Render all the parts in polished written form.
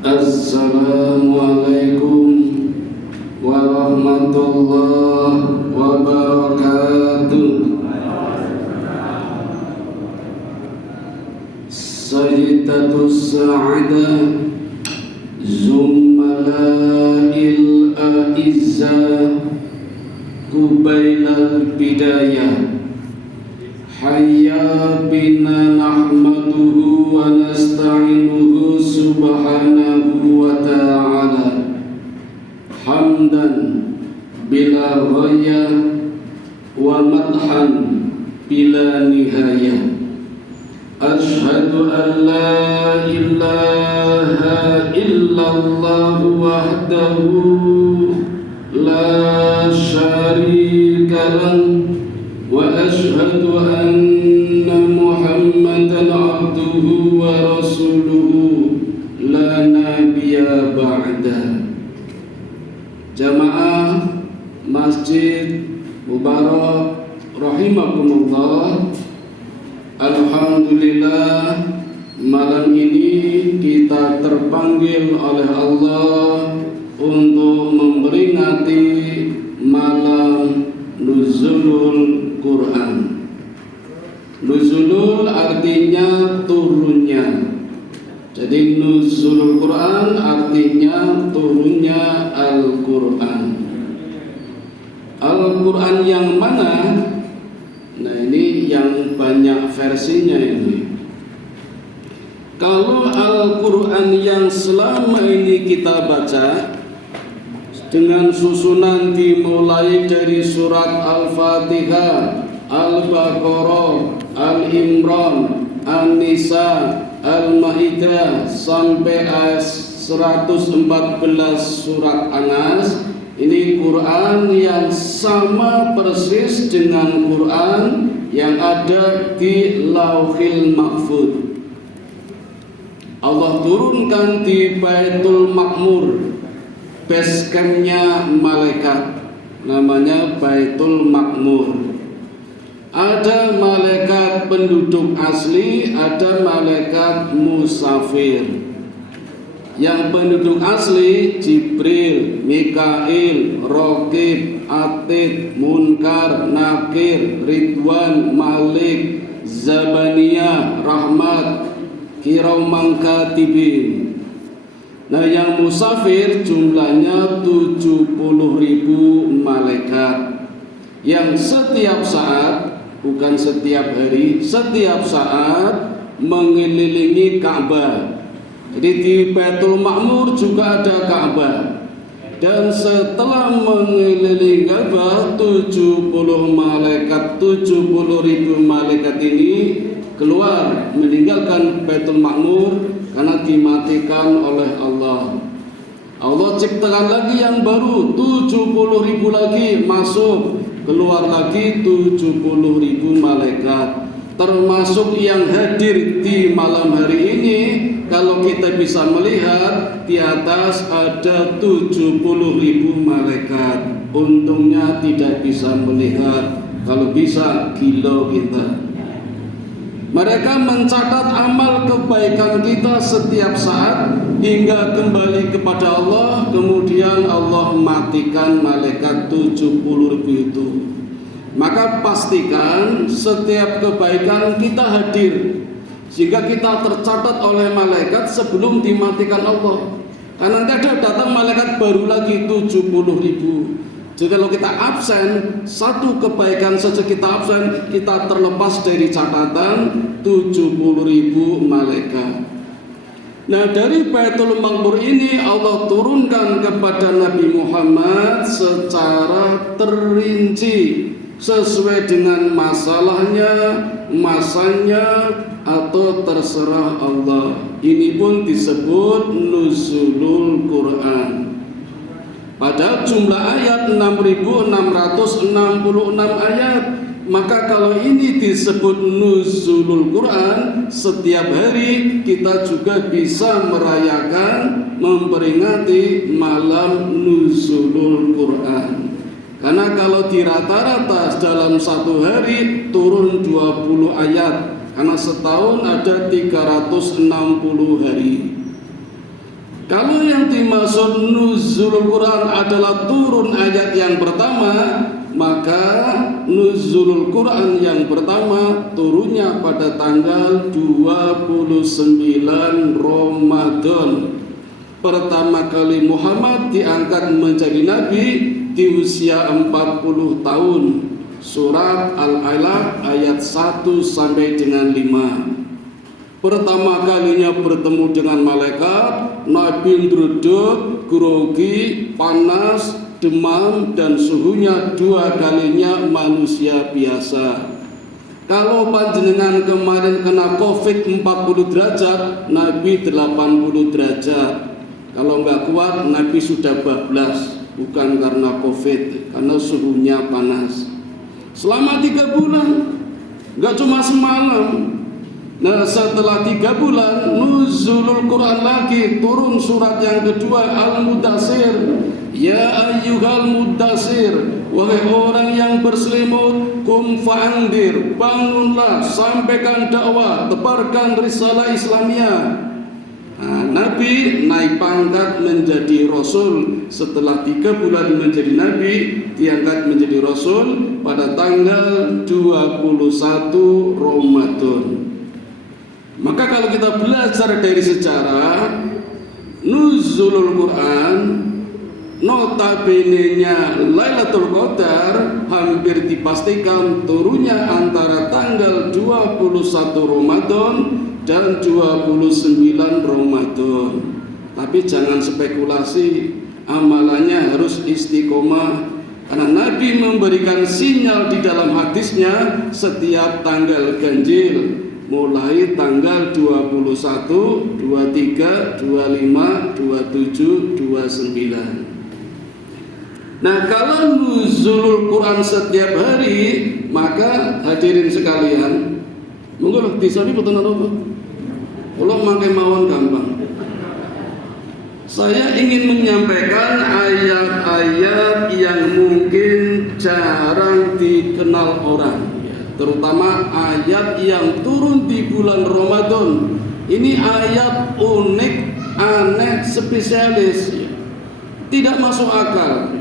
Assalamualaikum warahmatullahi wabarakatuh. Sayyidatus sa'adah Zummala'il a'izzah Kubailal bidayah Hayya bina nahmaduhu wa nasta'inuhu subhanahu wa ta'ala hamdan bila ghayah wa madhan bila nihayah. Ashhadu an la ilaha illallah wahdahu la syarika lahu wa ashhadu anna Muhammadan abduhu wa rasuluhu la nabiyya ba'da. Jamaah Masjid Mubarak rahimakumullah, alhamdulillah malam ini kita terpanggil oleh Allah untuk memperingati malam Nuzulul Quran. Nuzulul artinya turunnya. Jadi Nuzulul Quran artinya turunnya Al-Quran. Al-Quran yang mana? Nah, ini yang banyak versinya ini. Kalau Al-Quran yang selama ini kita baca dengan susunan dimulai dari surat Al-Fatihah, Al-Baqarah, Al-Imran, An-Nisa, Al-Maidah sampai 114 surat Anas. Ini Quran yang sama persis dengan Quran yang ada di Lauhil Mahfuz. Allah turunkan di Baitul Ma'mur, basecampnya malaikat, namanya Baitul Ma'mur. Ada malaikat penduduk asli, ada malaikat musafir. Yang penduduk asli Jibril, Mikail, Raqib, Atid, Munkar, Nakir, Ridwan, Malik, Zabaniyah, Rahmat, Kiraman Katibin. Nah, yang musafir jumlahnya 70.000 malaikat yang setiap saat, bukan setiap hari, setiap saat mengelilingi Ka'bah. Jadi di Baitul Ma'mur juga ada Ka'bah. Dan setelah mengelilingi Ka'bah, 70.000 malaikat ini keluar meninggalkan Baitul Ma'mur karena dimatikan oleh Allah. Allah ciptakan lagi yang baru, 70.000 lagi masuk, keluar lagi 70.000 malaikat. Termasuk yang hadir di malam hari ini, kalau kita bisa melihat di atas ada 70.000 malaikat. Untungnya tidak bisa melihat, kalau bisa gila kita. Mereka mencatat amal kebaikan kita setiap saat hingga kembali kepada Allah. Kemudian Allah matikan malaikat 70.000 itu. Maka pastikan setiap kebaikan kita hadir, sehingga kita tercatat oleh malaikat sebelum dimatikan Allah. Karena nanti ada datang malaikat baru lagi 70.000. Jadi kalau kita absen, satu kebaikan saja kita absen, kita terlepas dari catatan 70.000 malaikat. Nah, dari Baitul Ma'mur ini Allah turunkan kepada Nabi Muhammad secara terinci sesuai dengan masalahnya, masanya, atau terserah Allah. Ini pun disebut Nuzulul Quran. Padahal jumlah ayat 6.666 ayat. Maka kalau ini disebut Nuzulul Quran, setiap hari kita juga bisa merayakan, memperingati malam Nuzulul Quran. Karena kalau di rata-rata dalam satu hari turun 20 ayat, karena setahun ada 360 hari. Kalau yang dimaksud nuzulul Quran adalah turun ayat yang pertama, maka nuzulul Quran yang pertama turunnya pada tanggal 29 Ramadan. Pertama kali Muhammad diangkat menjadi nabi di usia 40 tahun. Surat Al-Alaq ayat 1 sampai dengan 5. Pertama kalinya bertemu dengan malaikat, Nabi ndruduk, grogi, panas, demam, dan suhunya 2 kalinya manusia biasa. Kalau panjenengan kemarin kena COVID 40 derajat, Nabi 80 derajat. Kalau nggak kuat, Nabi sudah bablas, bukan karena COVID, karena suhunya panas. Selama 3 bulan, nggak cuma semalam. Nah, setelah 3 bulan nuzulul Quran lagi, turun surat yang kedua, Al-Mudaththir. Ya ayyuhal mudaththir, wahai orang yang berselimut, kum fa'andir, bangunlah, sampaikan dakwah, tebarkan risalah Islamiyah. Nah, Nabi naik pangkat menjadi Rasul. Setelah 3 bulan menjadi Nabi, diangkat menjadi Rasul pada tanggal 21 Ramadan. Maka kalau kita belajar dari sejarah, nuzulul Quran notabene-nya Lailatul Qadar hampir dipastikan turunnya antara tanggal 21 Ramadan dan 29 Ramadan. Tapi jangan spekulasi, amalannya harus istiqomah, karena Nabi memberikan sinyal di dalam hadisnya setiap tanggal ganjil, mulai tanggal 21, 23, 25, 27, 29. Nah, kalau nuzulul Quran setiap hari, maka hadirin sekalian, monggo disami boten apa? Kula mangke mawon gampang. Saya ingin menyampaikan ayat-ayat yang mungkin jarang dikenal orang, terutama ayat yang turun di bulan Ramadan. Ini ayat unik, aneh, spesialis, tidak masuk akal.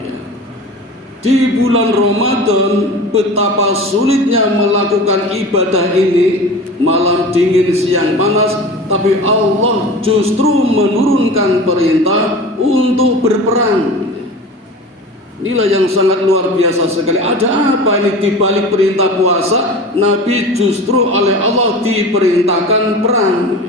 Di bulan Ramadan betapa sulitnya melakukan ibadah ini, malam dingin siang panas, tapi Allah justru menurunkan perintah untuk berperang. Inilah yang sangat luar biasa sekali. Ada apa ini di balik perintah puasa? Nabi justru oleh Allah diperintahkan perang.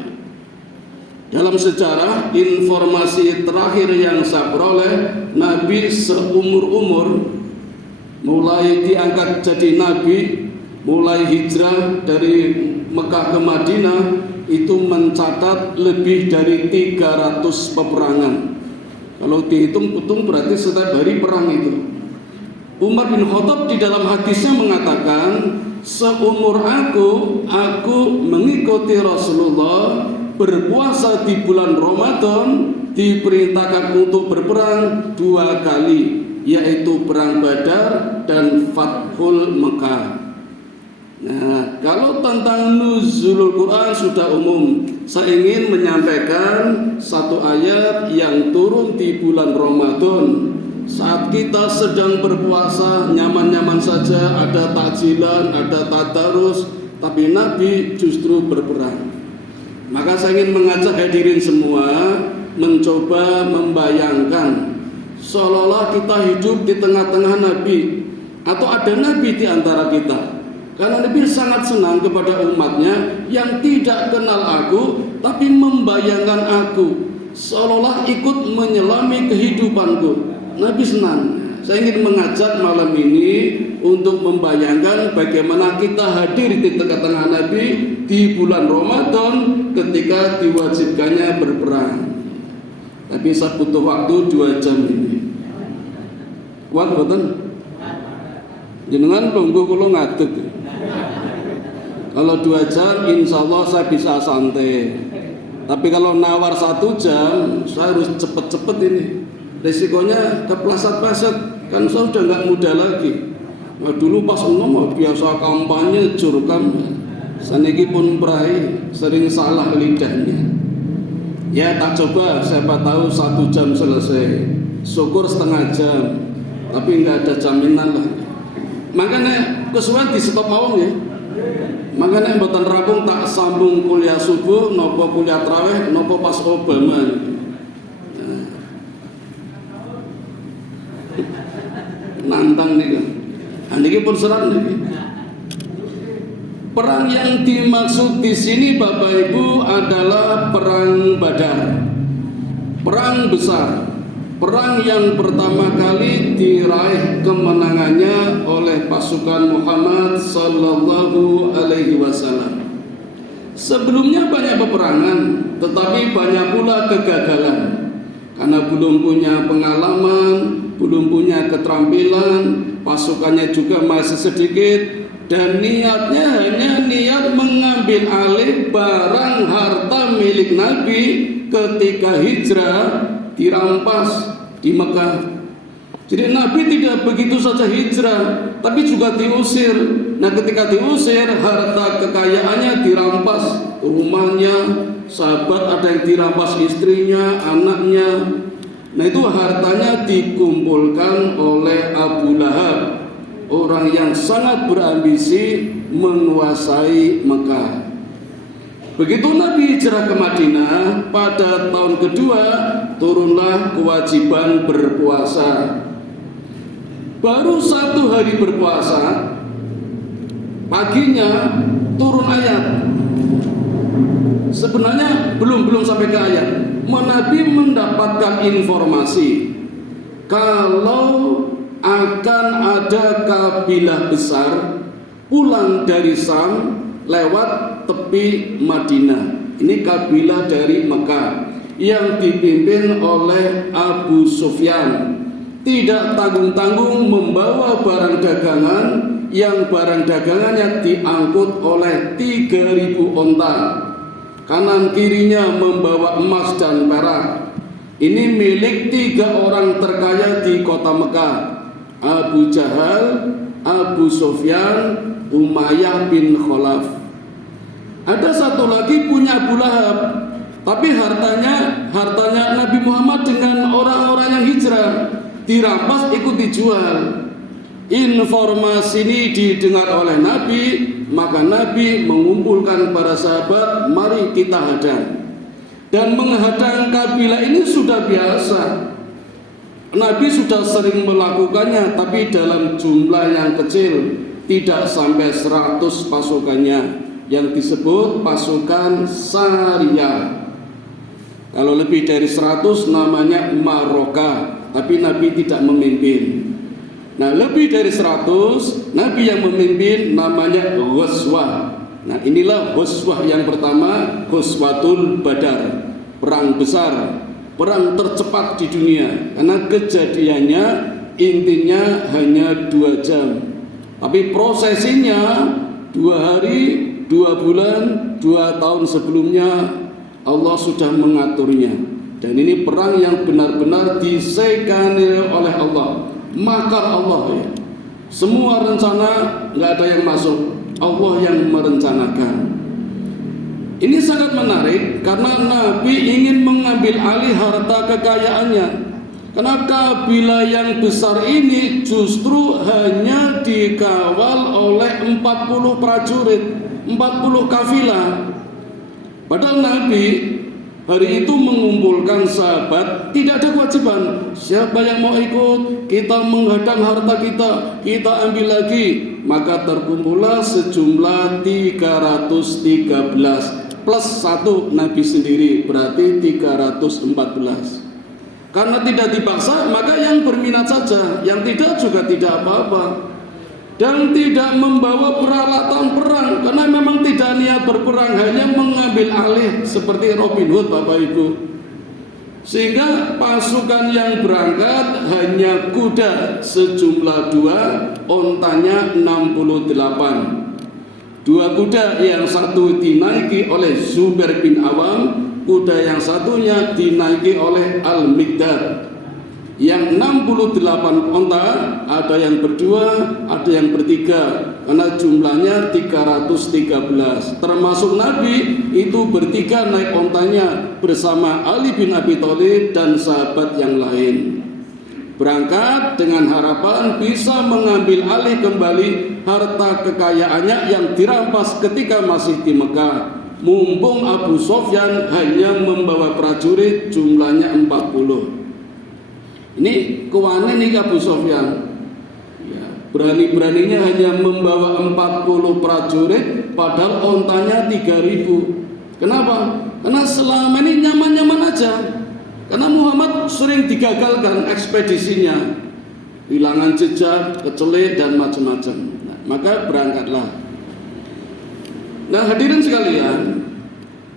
Dalam sejarah, informasi terakhir yang saya peroleh, Nabi seumur-umur, mulai diangkat jadi Nabi, mulai hijrah dari Mekah ke Madinah, itu mencatat lebih dari 300 peperangan. Kalau dihitung-hitung berarti setiap hari perang itu. Umar bin Khattab di dalam hadisnya mengatakan, seumur aku mengikuti Rasulullah berpuasa di bulan Ramadan, diperintahkan untuk berperang 2 kali, yaitu perang Badar dan Fathul Mekah. Nah, kalau tentang nuzulul Quran sudah umum. Saya ingin menyampaikan satu ayat yang turun di bulan Ramadan. Saat kita sedang berpuasa, nyaman-nyaman saja, ada takjilan, ada tadarus, tapi Nabi justru berperang. Maka saya ingin mengajak hadirin semua mencoba membayangkan seolah-olah kita hidup di tengah-tengah Nabi, atau ada Nabi di antara kita. Karena Nabi sangat senang kepada umatnya yang tidak kenal aku, tapi membayangkan aku, seolah-olah ikut menyelami kehidupanku. Nabi senang. Saya ingin mengajak malam ini untuk membayangkan bagaimana kita hadir di tengah-tengah Nabi di bulan Ramadan ketika diwajibkannya berperang. Tapi saya butuh waktu 2 jam ini. Kuat boten? Jenengan tunggu kula ngadeg. Kalau 2 jam insya Allah saya bisa santai. Tapi kalau nawar 1 jam, saya harus cepet-cepet ini. Risikonya kepleset-pleset, kan saya sudah nggak muda lagi. Nah, dulu pas enom biasa kampanye jurkam, saniki pun perai, sering salah lidahnya. Ya tak coba, siapa tahu 1 jam selesai, syukur setengah jam, tapi nggak ada jaminan lah. Makanya kesuwen di stop mawon ya. Makanya mboten rampung tak sambung kuliah subuh, nopo kuliah tarawih, nopo pas Obama. Nantang nih kan. Niki pun serat nih. Perang yang dimaksud di sini Bapak Ibu adalah perang Badar. Perang besar. Perang yang pertama kali diraih kemenangannya oleh pasukan Muhammad sallallahu alaihi wasallam. Sebelumnya banyak peperangan, tetapi banyak pula kegagalan. Karena belum punya pengalaman, belum punya keterampilan, pasukannya juga masih sedikit, dan niatnya hanya niat mengambil alih barang harta milik Nabi ketika hijrah dirampas di Mekah. Jadi Nabi tidak begitu saja hijrah, tapi juga diusir. Nah ketika diusir, harta kekayaannya dirampas, rumahnya, sahabat ada yang dirampas istrinya, anaknya. Nah itu hartanya dikumpulkan oleh Abu Lahab, orang yang sangat berambisi menguasai Mekah. Begitu Nabi hijrah ke Madinah, pada tahun kedua turunlah kewajiban berpuasa. Baru 1 hari berpuasa, paginya turun ayat. Sebenarnya belum sampai ke ayat. Nabi mendapatkan informasi kalau akan ada kabilah besar pulang dari Sam lewat tepi Madinah. Ini kabilah dari Mekah yang dipimpin oleh Abu Sufyan. Tidak tanggung-tanggung membawa barang dagangan, yang barang dagangannya diangkut oleh 3.000 onta. Kanan kirinya membawa emas dan perak. Ini milik 3 orang terkaya di kota Mekah: Abu Jahal, Abu Sufyan, Umayyah bin Khalaf. Ada satu lagi punya Abu Lahab, tapi hartanya Nabi Muhammad dengan orang-orang yang hijrah dirampas, ikut dijual. Informasi ini didengar oleh Nabi, maka Nabi mengumpulkan para sahabat, mari kita hadang. Dan menghadang kabilah ini sudah biasa. Nabi sudah sering melakukannya, tapi dalam jumlah yang kecil, tidak sampai 100 pasukannya, yang disebut pasukan Sariyah. Kalau lebih dari 100 namanya Maroka, tapi Nabi tidak memimpin. Nah lebih dari 100 Nabi yang memimpin, namanya Ghazwah. Nah inilah Ghazwah yang pertama, Ghazwatul Badar, perang besar, perang tercepat di dunia, karena kejadiannya intinya hanya 2 jam, tapi prosesinya 2 hari, 2 bulan, 2 tahun sebelumnya Allah sudah mengaturnya. Dan ini perang yang benar-benar disegani oleh Allah, makar Allah ya. Semua rencana nggak ada yang masuk, Allah yang merencanakan. Ini sangat menarik karena Nabi ingin mengambil alih harta kekayaannya. Karena kabilah yang besar ini justru hanya dikawal oleh 40 prajurit, 40 kafilah. Padahal Nabi hari itu mengumpulkan sahabat, tidak ada kewajiban. Siapa yang mau ikut, kita menghadang harta kita ambil lagi. Maka terkumpullah sejumlah 313 plus 1 Nabi sendiri, berarti 314. Karena tidak dipaksa, maka yang berminat saja, yang tidak juga tidak apa-apa. Dan tidak membawa peralatan perang, karena memang tidak niat berperang, hanya mengambil alih seperti Robin Hood Bapak Ibu. Sehingga pasukan yang berangkat hanya kuda sejumlah 2, ontanya 68. 2 kuda, yang satu dinaiki oleh Zubair bin Awam, kuda yang satunya dinaiki oleh Al-Miqdad. Yang 68 onta, ada yang berdua, ada yang bertiga, karena jumlahnya 313. Termasuk Nabi itu bertiga naik ontanya bersama Ali bin Abi Thalib dan sahabat yang lain. Berangkat dengan harapan bisa mengambil alih kembali harta kekayaannya yang dirampas ketika masih di Mekah. Mumpung Abu Sofyan hanya membawa prajurit jumlahnya 40. Ini kewane nih Abu Sofyan. Ya, berani-beraninya hanya membawa 40 prajurit padahal ontanya 3000. Kenapa? Karena selama ini nyaman-nyaman aja. Karena Muhammad sering digagalkan ekspedisinya, hilangan jejak, kecelik dan macam-macam. Nah, maka berangkatlah. Nah, hadirin sekalian,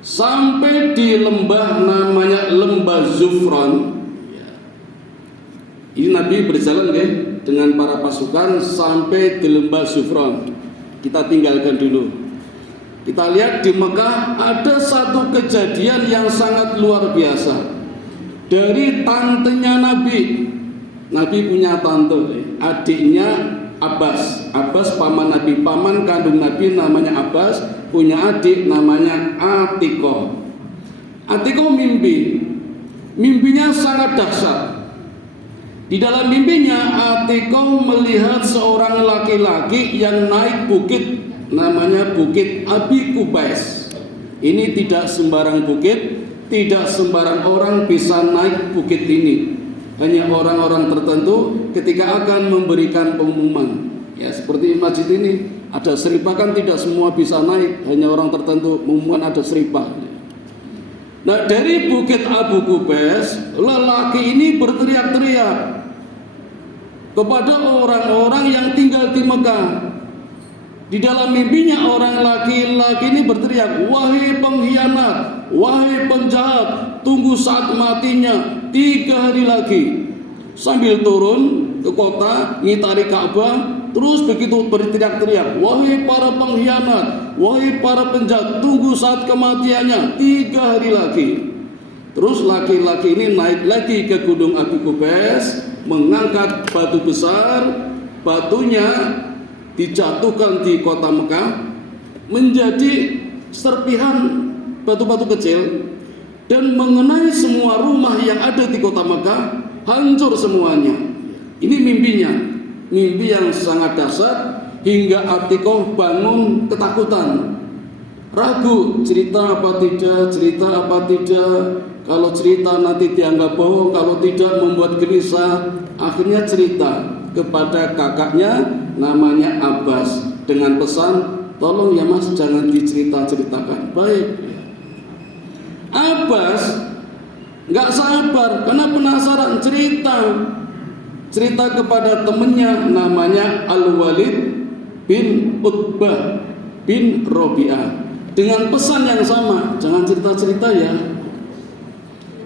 sampai di lembah namanya Lembah Zufron. Ini Nabi berjalan dengan para pasukan sampai di Lembah Zufron. Kita tinggalkan dulu. Kita lihat di Mekah ada satu kejadian yang sangat luar biasa. Dari tantenya Nabi. Nabi punya tante, adiknya Abbas. Abbas paman Nabi, paman kandung Nabi namanya Abbas, punya adik namanya Atikoh. Atikoh mimpi. Mimpinya sangat dahsyat. Di dalam mimpinya Atikoh melihat seorang laki-laki yang naik bukit namanya Bukit Abi Kubais. Ini tidak sembarang bukit, tidak sembarang orang bisa naik bukit ini. Hanya orang-orang tertentu ketika akan memberikan pengumuman. Ya, seperti masjid ini ada seripah kan tidak semua bisa naik, hanya orang tertentu pengumuman ada seripah. Nah, dari Bukit Abu Kubais, lelaki ini berteriak-teriak kepada orang-orang yang tinggal di Mekah. Di dalam mimpinya orang laki-laki ini berteriak, "Wahai pengkhianat, wahai penjahat, tunggu saat matinya 3 hari lagi." Sambil turun ke kota, ngitari Ka'bah, terus begitu berteriak-teriak, "Wahai para pengkhianat, wahai para penjahat, tunggu saat kematiannya 3 hari lagi." Terus laki-laki ini naik lagi ke Gunung Abu Kubais, mengangkat batu besar, batunya dijatuhkan di kota Mekah menjadi serpihan batu-batu kecil dan mengenai semua rumah yang ada di kota Mekah, hancur semuanya. Ini mimpinya, mimpi yang sangat dahsyat hingga Atikoh bangun ketakutan, ragu cerita apa tidak, kalau cerita nanti dianggap bohong, kalau tidak membuat gelisah. Akhirnya cerita kepada kakaknya namanya Abbas dengan pesan, "Tolong ya Mas, jangan dicerita-ceritakan." Baik. Abbas nggak sabar karena penasaran cerita kepada temennya namanya Al-Walid bin Utbah bin Robi'ah dengan pesan yang sama, "Jangan cerita-cerita ya."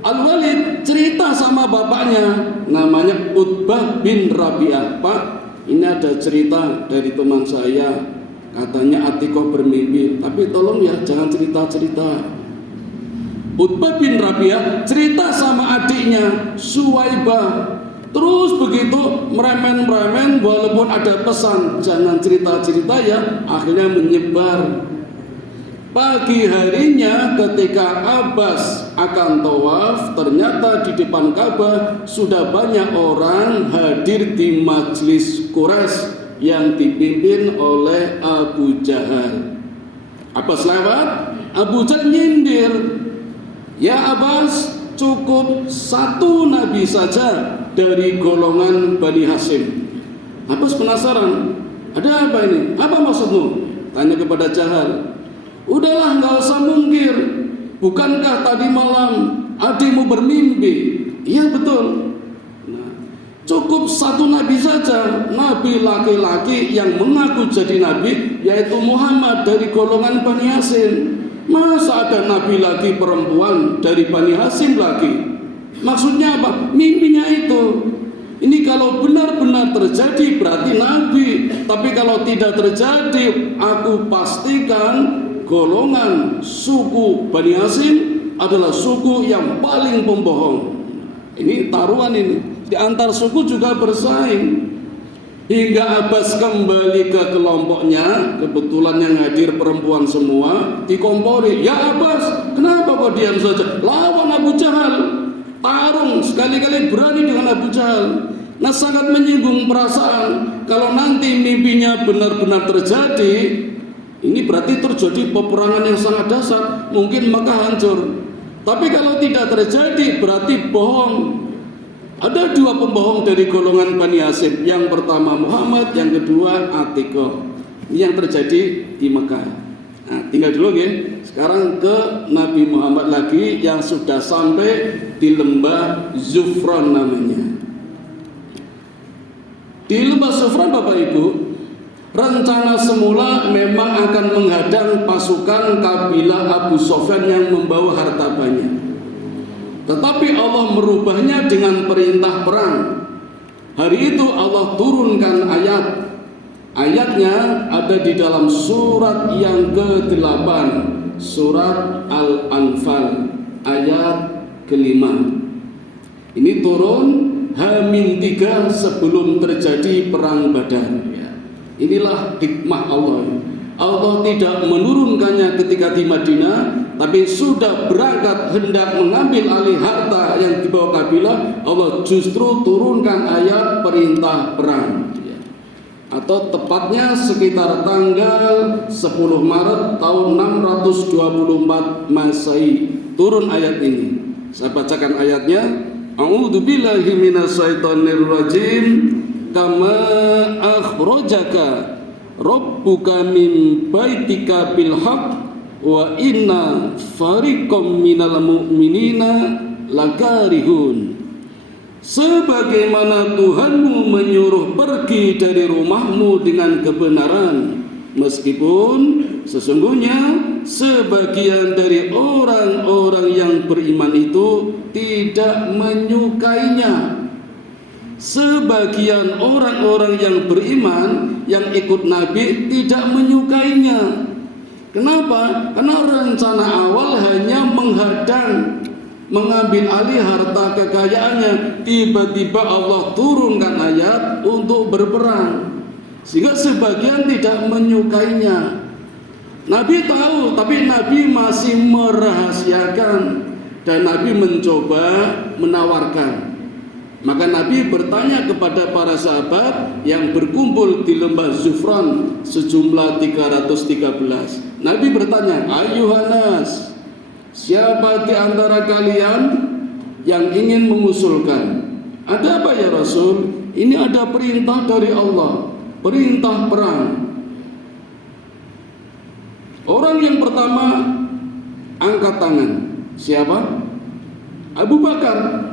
Al-Walid cerita sama bapaknya namanya Utbah bin Rabi'ah, "Pak, ini ada cerita dari teman saya, katanya Atikoh bermimpi, tapi tolong ya jangan cerita-cerita." Utbah bin Rabi'ah cerita sama adiknya Suwaibah, terus begitu meremen-meremen walaupun ada pesan jangan cerita-cerita ya, akhirnya menyebar. Pagi harinya ketika Abbas akan tawaf, ternyata di depan Ka'bah sudah banyak orang hadir di majlis Quraisy yang dipimpin oleh Abu Jahal. Abbas lewat, Abu Jahal nyindir, "Ya Abbas, cukup satu nabi saja dari golongan Bani Hashim." Abbas penasaran, "Ada apa ini? Apa maksudmu?" Tanya kepada Jahal. "Udahlah, nggak usah mungkir. Bukankah tadi malam adikmu bermimpi?" "Iya betul." Nah, cukup satu nabi saja, nabi laki-laki yang mengaku jadi nabi, yaitu Muhammad dari golongan Bani Hashim. Masa ada nabi lagi perempuan dari Bani Hashim lagi? Maksudnya apa? Mimpinya itu. Ini kalau benar-benar terjadi berarti nabi, tapi kalau tidak terjadi, aku pastikan golongan suku Bani Hashim adalah suku yang paling pembohong. Ini taruhan ini. Di antar suku juga bersaing. Hingga Abbas kembali ke kelompoknya, kebetulan yang hadir perempuan semua, dikompori. Ya Abbas, kenapa kau diam saja? Lawan Abu Jahal, tarung, sekali-kali berani dengan Abu Jahal. Nah, sangat menyinggung perasaan. Kalau nanti mimpinya benar-benar terjadi, ini berarti terjadi peperangan yang sangat dahsyat, mungkin Makkah hancur. Tapi kalau tidak terjadi, berarti bohong. Ada dua pembohong dari golongan Bani Hashim. Yang pertama Muhammad, yang kedua Atiqah. Ini yang terjadi di Mekah. Nah, tinggal dulu ya. Sekarang ke Nabi Muhammad lagi yang sudah sampai di lembah Zufran namanya. Di lembah Zufran Bapak Ibu, rencana semula memang akan menghadang pasukan kabilah Abu Sufyan yang membawa harta banyak. Tetapi Allah merubahnya dengan perintah perang. Hari itu Allah turunkan ayat. Ayatnya ada di dalam surat yang ke-8, surat Al-Anfal, ayat ke-5. Ini turun H-3 sebelum terjadi perang Badar. Inilah hikmah Allah. Allah tidak menurunkannya ketika di Madinah, tapi sudah berangkat hendak mengambil alih harta yang dibawa kabilah, Allah justru turunkan ayat perintah perang. Atau tepatnya sekitar tanggal 10 Maret tahun 624 Masehi turun ayat ini. Saya bacakan ayatnya. A'udzubillahi minasyaitonirrajim. Kama akhrajaka Rabbuka min baitika bil haqq wa inna fariqam minal mu'minina lakarihun. Sebagaimana Tuhanmu menyuruh pergi dari rumahmu dengan kebenaran, meskipun sesungguhnya sebagian dari orang-orang yang beriman itu tidak menyukainya. Sebagian orang-orang yang beriman yang ikut Nabi tidak menyukainya. Kenapa? Karena rencana awal hanya menghadang, mengambil alih harta kekayaannya. Tiba-tiba Allah turunkan ayat untuk berperang, sehingga sebagian tidak menyukainya. Nabi tahu, tapi Nabi masih merahasiakan, dan Nabi mencoba menawarkan. Maka Nabi bertanya kepada para sahabat yang berkumpul di lembah Zufran sejumlah 313. Nabi bertanya, Ayuhanas, siapa di antara kalian yang ingin mengusulkan? Ada apa ya Rasul? Ini ada perintah dari Allah, perintah perang. Orang yang pertama angkat tangan. Siapa? Abu Bakar.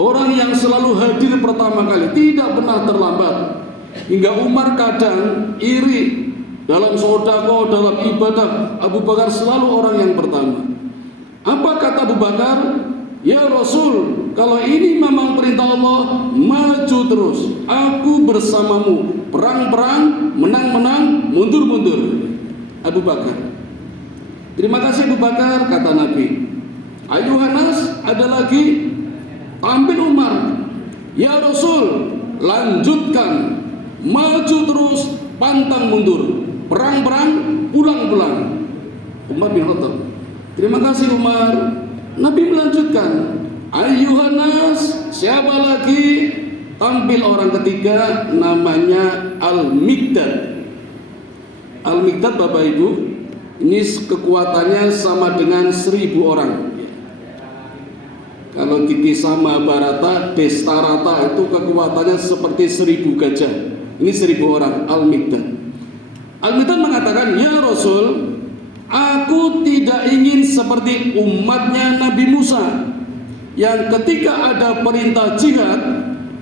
Orang yang selalu hadir pertama kali, tidak pernah terlambat. Hingga Umar kadang iri dalam sedekah, dalam ibadah. Abu Bakar selalu orang yang pertama. Apa kata Abu Bakar? Ya Rasul, kalau ini memang perintah Allah, maju terus. Aku bersamamu. Perang-perang, menang-menang, mundur-mundur. Abu Bakar. Terima kasih Abu Bakar, kata Nabi. Ayuhanas, ada lagi. Ambil Umar. Ya Rasul, lanjutkan. Maju terus, pantang mundur. Perang-perang, pulang-pulang. Umar bin Khattab. Terima kasih Umar. Nabi melanjutkan. Ayuhanas, siapa lagi? Tampil orang ketiga, namanya Al-Miqdad. Al-Miqdad Bapak Ibu, ini kekuatannya sama dengan 1000 orang. Kalau di kisah Mahabharata, Destarata itu kekuatannya seperti 1000 gajah. Ini 1000 orang. Al-Miqdad. Al-Miqdad mengatakan, ya Rasul, aku tidak ingin seperti umatnya Nabi Musa, yang ketika ada perintah jihad,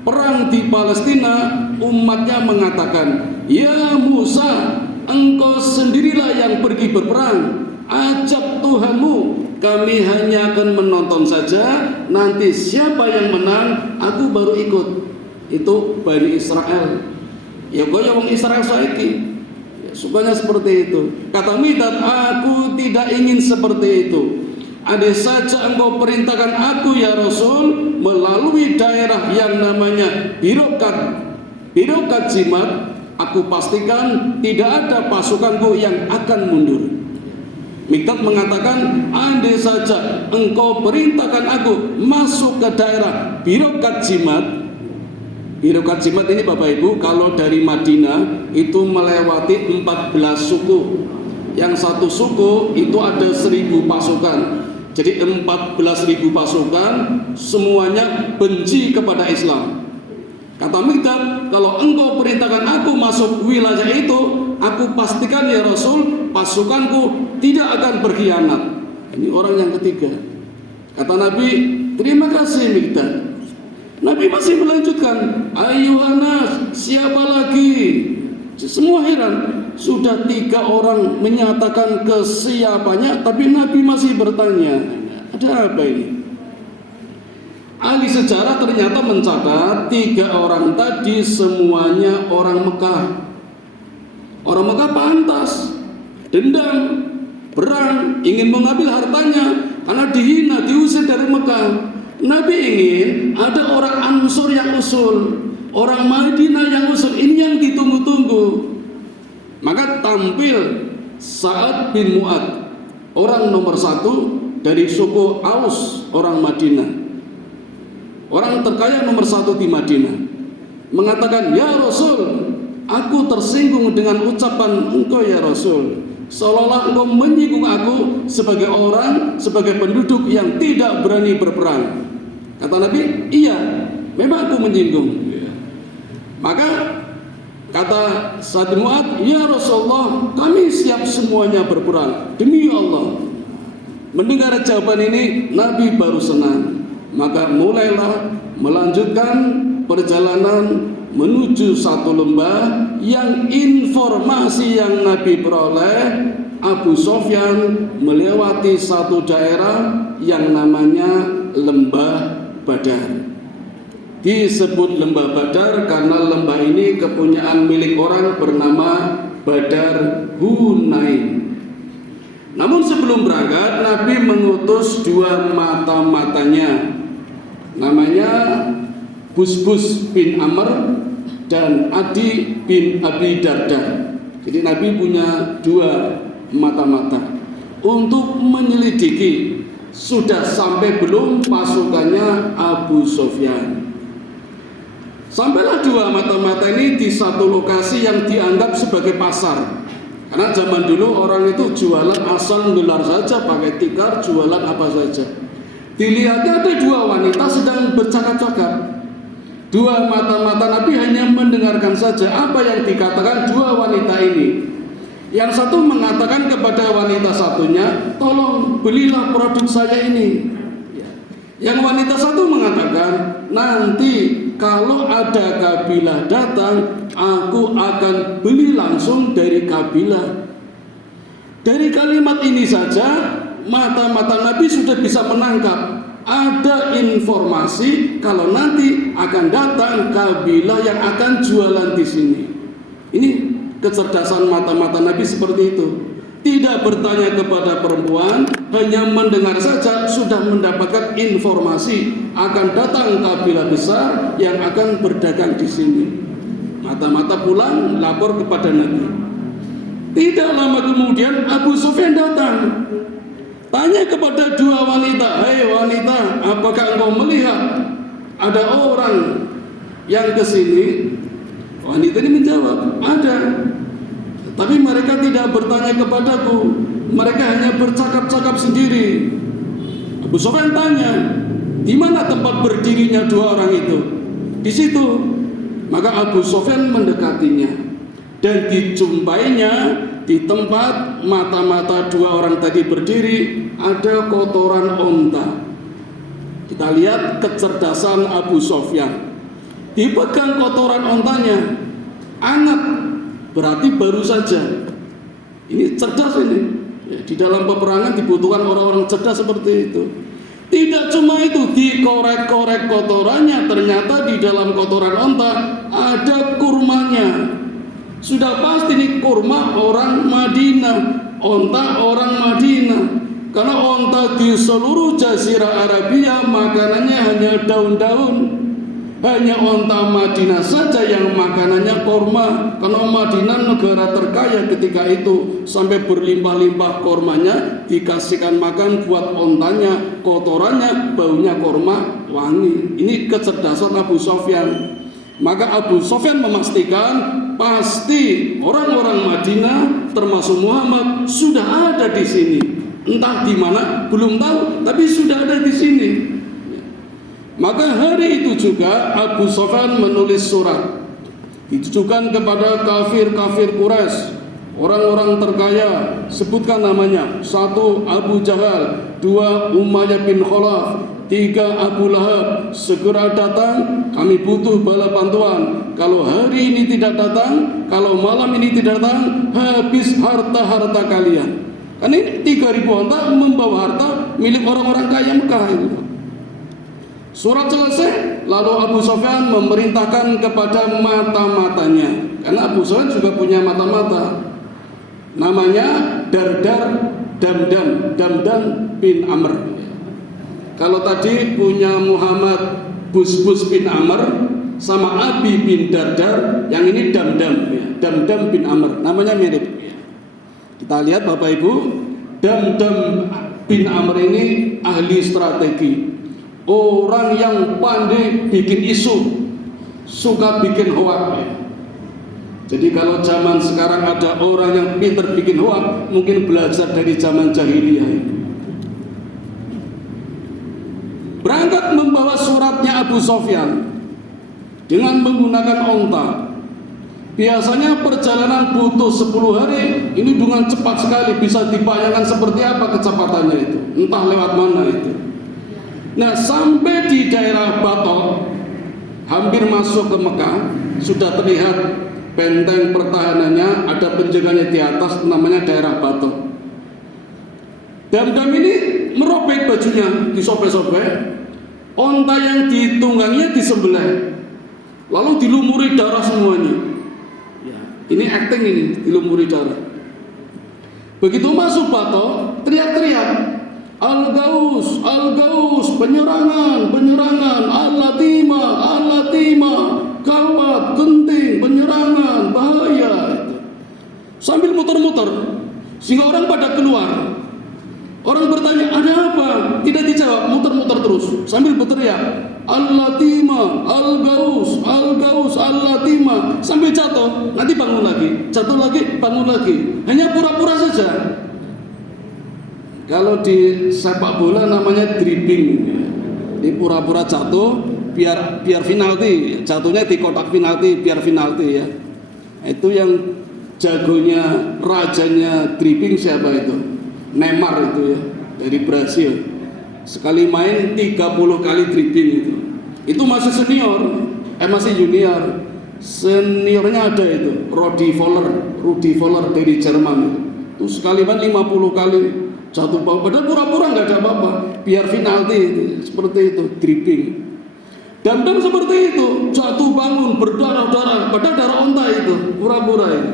perang di Palestina, umatnya mengatakan, ya Musa, engkau sendirilah yang pergi berperang. Ajak Tuhanmu, kami hanya akan menonton saja. Nanti siapa yang menang, aku baru ikut. Itu Bani Israel. Ya kaya wong Israel saiki. Ya, sukanya seperti itu. Kata Miqdad, aku tidak ingin seperti itu. andai saja engkau perintahkan aku ya Rasul melalui daerah yang namanya Birokat Jimat, aku pastikan tidak ada pasukanku yang akan mundur. Mikdad mengatakan, andai saja engkau perintahkan aku masuk ke daerah Birokat Jimat. Birokat Jimat ini Bapak Ibu, kalau dari Madinah itu melewati 14 suku. Yang satu suku itu ada 1000 pasukan. Jadi 14.000 pasukan semuanya benci kepada Islam. Kata Mikdad, kalau engkau perintahkan aku masuk wilayah itu, aku pastikan ya Rasul, pasukanku tidak akan berkhianat. Ini orang yang ketiga. Kata Nabi, terima kasih Mikdad. Nabi masih melanjutkan, ayuhanas, siapa lagi? Semua heran, sudah 3 orang menyatakan kesiapannya, tapi Nabi masih bertanya, ada apa ini? Ahli sejarah ternyata mencatat 3 orang tadi semuanya orang Mekah. Orang Mekah pantas, dendam, perang, ingin mengambil hartanya karena dihina, diusir dari Mekah. Nabi ingin ada orang Ansor yang usul, orang Madinah yang usul. Ini yang ditunggu-tunggu. Maka tampil Sa'ad bin Mu'ad, orang nomor 1 dari suku Aus, orang Madinah, orang terkaya nomor 1 di Madinah, mengatakan, ya Rasul, aku tersinggung dengan ucapan engkau ya Rasul, seolah-olah engkau menyinggung aku sebagai orang, sebagai penduduk yang tidak berani berperang. Kata Nabi, iya, memang aku menyinggung. Maka kata Sa'ad bin Mu'ad, ya Rasulullah, kami siap semuanya berperang demi Allah. Mendengar jawaban ini, Nabi baru senang. Maka mulailah melanjutkan perjalanan menuju satu lembah yang informasi yang Nabi peroleh, Abu Sofyan melewati satu daerah yang namanya Lembah Badar. Disebut Lembah Badar karena lembah ini kepunyaan milik orang bernama Badar Hunain. Namun sebelum berangkat, Nabi mengutus 2 mata-matanya, namanya Busbus bin Amr dan Adi bin Abi Darda. Jadi Nabi punya 2 mata-mata untuk menyelidiki sudah sampai belum pasukannya Abu Sofyan. Sampailah 2 mata-mata ini di satu lokasi yang dianggap sebagai pasar. Karena zaman dulu orang itu jualan asal gelar saja, pakai tikar, jualan apa saja. Dilihatnya ada 2 wanita sedang bercakap-cakap. 2 mata-mata Nabi hanya mendengarkan saja apa yang dikatakan 2 wanita ini. Yang satu mengatakan kepada wanita satunya, tolong belilah produk saya ini. Yang wanita satu mengatakan, nanti kalau ada kabilah datang, aku akan beli langsung dari kabilah. Dari kalimat ini saja, mata-mata Nabi sudah bisa menangkap ada informasi kalau nanti akan datang kabilah yang akan jualan di sini. Ini kecerdasan mata-mata Nabi seperti itu. Tidak bertanya kepada perempuan, hanya mendengar saja sudah mendapatkan informasi akan datang kabilah besar yang akan berdagang di sini. Mata-mata pulang lapor kepada Nabi. Tidak lama kemudian Abu Sufyan datang, tanya kepada 2 wanita, hei wanita, apakah engkau melihat ada orang yang kesini? Wanita ini menjawab, ada. Tapi mereka tidak bertanya kepadaku, mereka hanya bercakap-cakap sendiri. Abu Sufyan tanya, di mana tempat berdirinya 2 orang itu? Di situ. Maka Abu Sufyan mendekatinya dan dijumpainya di tempat mata-mata 2 orang tadi berdiri ada kotoran onta. Kita lihat kecerdasan Abu Sufyan. Dipegang kotoran ontanya, anget. Berarti baru saja. Ini cerdas ini. Ya, di dalam peperangan dibutuhkan orang-orang cerdas seperti itu. Tidak cuma itu, dikorek-korek kotorannya, ternyata di dalam kotoran onta ada kurmanya. Sudah pasti ini kurma orang Madinah, onta orang Madinah. Karena onta di seluruh Jazirah Arabia makanannya hanya daun-daun. Hanya onta Madinah saja yang makanannya korma. Karena Madinah negara terkaya ketika itu, sampai berlimpah-limpah kormanya dikasihkan makan buat ontanya, kotorannya baunya korma wangi. Ini kecerdasan Abu Sofyan. Maka Abu Sofyan memastikan pasti orang-orang Madinah termasuk Muhammad sudah ada di sini. Entah di mana belum tahu, tapi sudah ada di sini. Maka hari itu juga Abu Sofyan menulis surat ditujukan kepada kafir-kafir Quraisy, orang-orang terkaya, sebutkan namanya. 1 Abu Jahal, 2 Umayyah bin Khalaf, 3 Abu Lahab. Segera datang, kami butuh bala bantuan. Kalau hari ini tidak datang, kalau malam ini tidak datang, habis harta-harta kalian. Kan ini 3.000 onta membawa harta milik orang-orang kaya Mekah itu. Surat selesai, lalu Abu Sofyan memerintahkan kepada mata-matanya, karena Abu Sofyan juga punya mata-mata, namanya Dardar Damdam bin Amr. Kalau tadi punya Muhammad Busbus bin Amr sama Abi bin Dardar, yang ini Damdam bin Amr, namanya mirip. Kita lihat Bapak Ibu, Damdam bin Amr ini ahli strategi. Orang yang pandai bikin isu, suka bikin hoak. Jadi kalau zaman sekarang ada orang yang pintar bikin hoak, mungkin belajar dari zaman jahiliyah. Berangkat membawa suratnya Abu Sofyan dengan menggunakan onta. Biasanya perjalanan butuh 10 hari, ini dengan cepat sekali, bisa dibayangkan seperti apa kecepatannya itu, entah lewat mana itu. Nah, sampai di daerah Batok, hampir masuk ke Mekah, sudah terlihat benteng pertahanannya, ada penjaganya di atas, namanya daerah Batok. Damdam ini merobek bajunya, disobek-sobek, onta yang ditungganginya disembelih, lalu dilumuri darah semuanya. Ya, ini acting ini, dilumuri darah. Begitu masuk Batok, teriak-teriak, Al-Gaus, Al-Gaus, penyerangan, Al-Latima, gawat, genting, penyerangan, bahaya. Sambil muter-muter, sehingga orang pada keluar. Orang bertanya, ada apa? Tidak dijawab, muter-muter terus, sambil berteriak, Al-Latima, Al-Gaus, Al-Gaus, Al-Latima, sambil jatuh, nanti bangun lagi, jatuh lagi, bangun lagi. Hanya pura-pura saja. Kalau di sepak bola namanya dribbling, di pura-pura jatuh biar penalti, jatuhnya di kotak penalti biar penalti ya. Itu yang jagonya, rajanya dribbling siapa itu? Neymar itu ya, dari Brasil. Sekali main 30 kali dribbling itu. Itu masih senior, masih junior. Seniornya ada itu, Rudi Voller dari Jerman itu sekali main 50 kali jatuh bangun, padahal pura-pura nggak ada apa-apa, biar penalti, seperti itu, dribbling. Damdam seperti itu, jatuh bangun, berdarah-darah, padahal darah onta itu, pura-pura itu.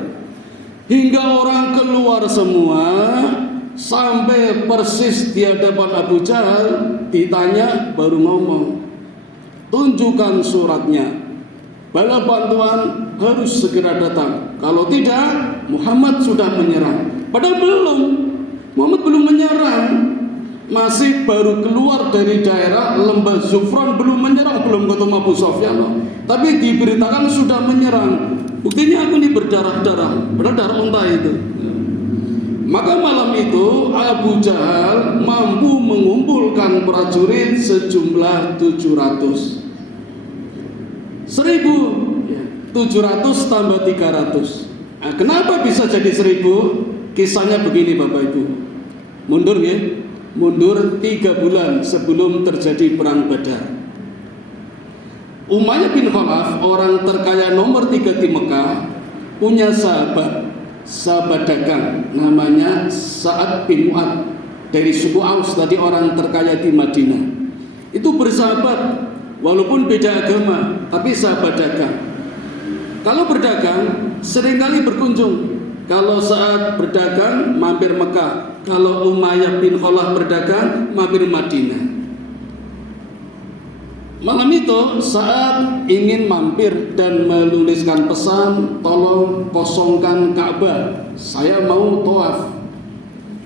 Hingga orang keluar semua, sampai persis di hadapan Abu Jahal, ditanya baru ngomong, tunjukkan suratnya, bala bantuan harus segera datang, kalau tidak Muhammad sudah menyerang. Padahal belum, Muhammad belum menyerang, masih baru keluar dari daerah lembah Zufran, belum menyerang, belum ketemu Abu Sofyan, tapi diberitakan sudah menyerang. Buktinya aku ini berdarah-darah, padahal darah onta itu. Maka malam itu Abu Jahal mampu mengumpulkan prajurit sejumlah 1.700 tambah 300. Nah, kenapa bisa jadi 1.000? Kisahnya begini Bapak Ibu. Mundur ya, mundur 3 bulan sebelum terjadi perang Badar. Umayyah bin Khalaf, orang terkaya nomor 3 di Mekah, punya sahabat dagang namanya Sa'ad bin Mu'ad dari suku Aus, tadi orang terkaya di Madinah. Itu bersahabat walaupun beda agama, tapi sahabat dagang. Kalau berdagang seringkali berkunjung. Kalau saat berdagang mampir Mekah, kalau Umayyah bin Khalaf berdagang mampir Madinah. Malam itu saat ingin mampir dan menuliskan pesan, tolong kosongkan Ka'bah, saya mau tawaf.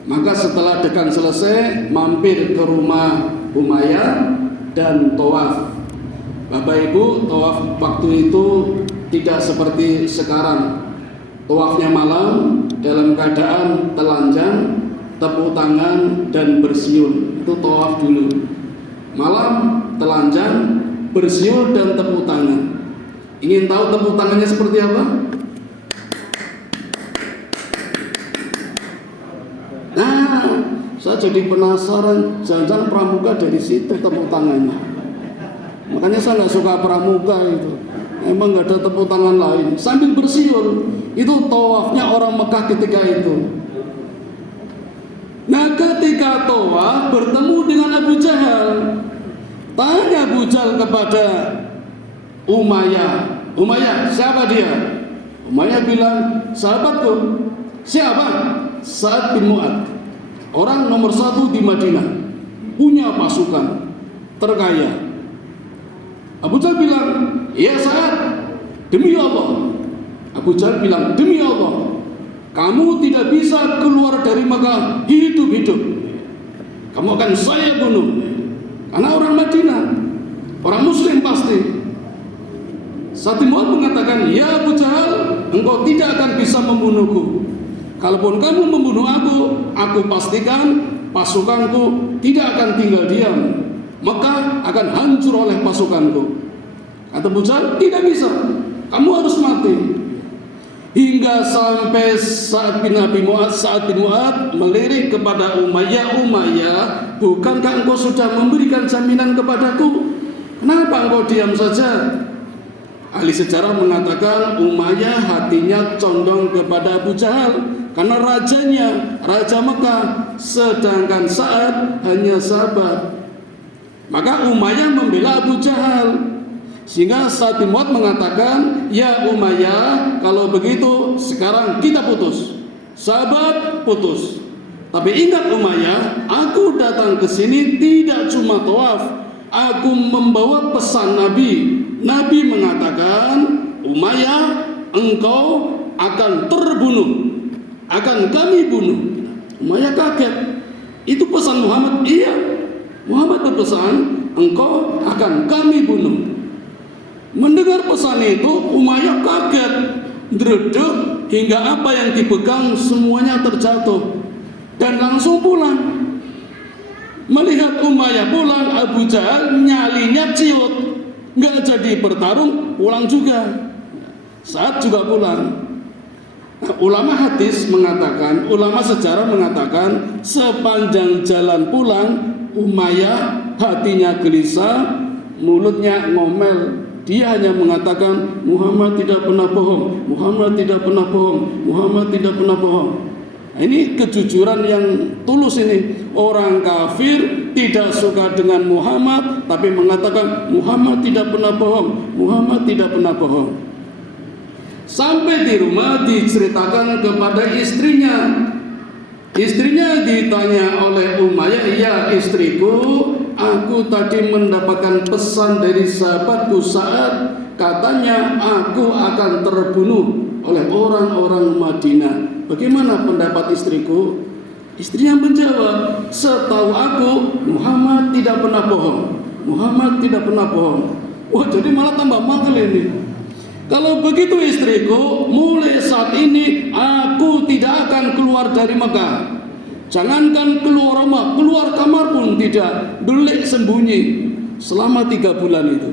Maka setelah dagang selesai, mampir ke rumah Umayyah dan tawaf. Bapak Ibu, tawaf waktu itu tidak seperti sekarang. Tawafnya malam dalam keadaan telanjang, tepuk tangan dan bersiul. Itu tawaf dulu. Malam telanjang, bersiul dan tepuk tangan. Ingin tahu tepuk tangannya seperti apa? Nah, saya jadi penasaran, jangan-jangan pramuka dari situ tepuk tangannya. Makanya saya nggak suka pramuka itu. Emang nggak ada tepuk tangan lain. Sambil bersiul, itu tawafnya orang Mekah ketika itu. Nah, ketika tawaf bertemu dengan Abu Jahal. Tanya Abu Jahal kepada Umayyah, Umayyah, siapa dia? Umayyah bilang, sahabatku. Siapa? Sa'ad bin Mu'adz, orang nomor 1 di Madinah, punya pasukan, terkaya. Abu Jahal bilang, iya Sa'ad, demi Allah. Abu Jahal bilang, demi Allah, kamu tidak bisa keluar dari Mekah hidup-hidup. Kamu akan saya bunuh. Karena orang Madinah, orang Muslim pasti. Sa'ad bin Mu'adz mengatakan, ya Abu Jahal, engkau tidak akan bisa membunuhku. Kalaupun kamu membunuh aku pastikan pasukanku tidak akan tinggal diam. Mekah akan hancur oleh pasukanku. Kata Abu Jahal, tidak bisa, kamu harus mati. Hingga sampai Sa'ad bin Mu'adz melirik kepada Umayyah, Umayyah, bukankah engkau sudah memberikan jaminan kepadaku? Kenapa engkau diam saja? Ahli sejarah mengatakan Umayyah hatinya condong kepada Abu Jahal karena rajanya, Raja Mekah, sedangkan Sa'ad hanya sahabat. Maka Umayyah membela Abu Jahal. Sehingga Sa'ad bin Mu'adz mengatakan, ya Umayyah, kalau begitu sekarang kita putus. Sahabat putus. Tapi ingat Umayyah, aku datang ke sini tidak cuma tawaf, aku membawa pesan Nabi. Nabi mengatakan, Umayyah, engkau akan terbunuh, akan kami bunuh. Umayyah kaget. Itu pesan Muhammad? Iya. Muhammad berpesan, engkau akan kami bunuh. Mendengar pesan itu, Umayyah kaget, dredeg, hingga apa yang dipegang semuanya terjatuh dan langsung pulang. Melihat Umayyah pulang, Abu Jahal nyalinya ciut, nggak jadi bertarung, pulang juga. Saat juga pulang. Nah, ulama hadis mengatakan, ulama sejarah mengatakan, sepanjang jalan pulang, Umayyah hatinya gelisah, mulutnya ngomel. Dia hanya mengatakan, Muhammad tidak pernah bohong, Muhammad tidak pernah bohong, Muhammad tidak pernah bohong. Nah, ini kejujuran yang tulus ini. Orang kafir tidak suka dengan Muhammad, tapi mengatakan Muhammad tidak pernah bohong, Muhammad tidak pernah bohong. Sampai di rumah diceritakan kepada istrinya. Istrinya ditanya oleh Umayyah, ya istriku, aku tadi mendapatkan pesan dari sahabatku Sa'ad, katanya aku akan terbunuh oleh orang-orang Madinah. Bagaimana pendapat istriku? Istrinya menjawab, setahu aku Muhammad tidak pernah bohong, Muhammad tidak pernah bohong. Wah, jadi malah tambah mangkel ini. Kalau begitu istriku, mulai saat ini aku tidak akan keluar dari Mekah. Jangankan keluar rumah, keluar kamar pun tidak, belik sembunyi selama 3 bulan itu.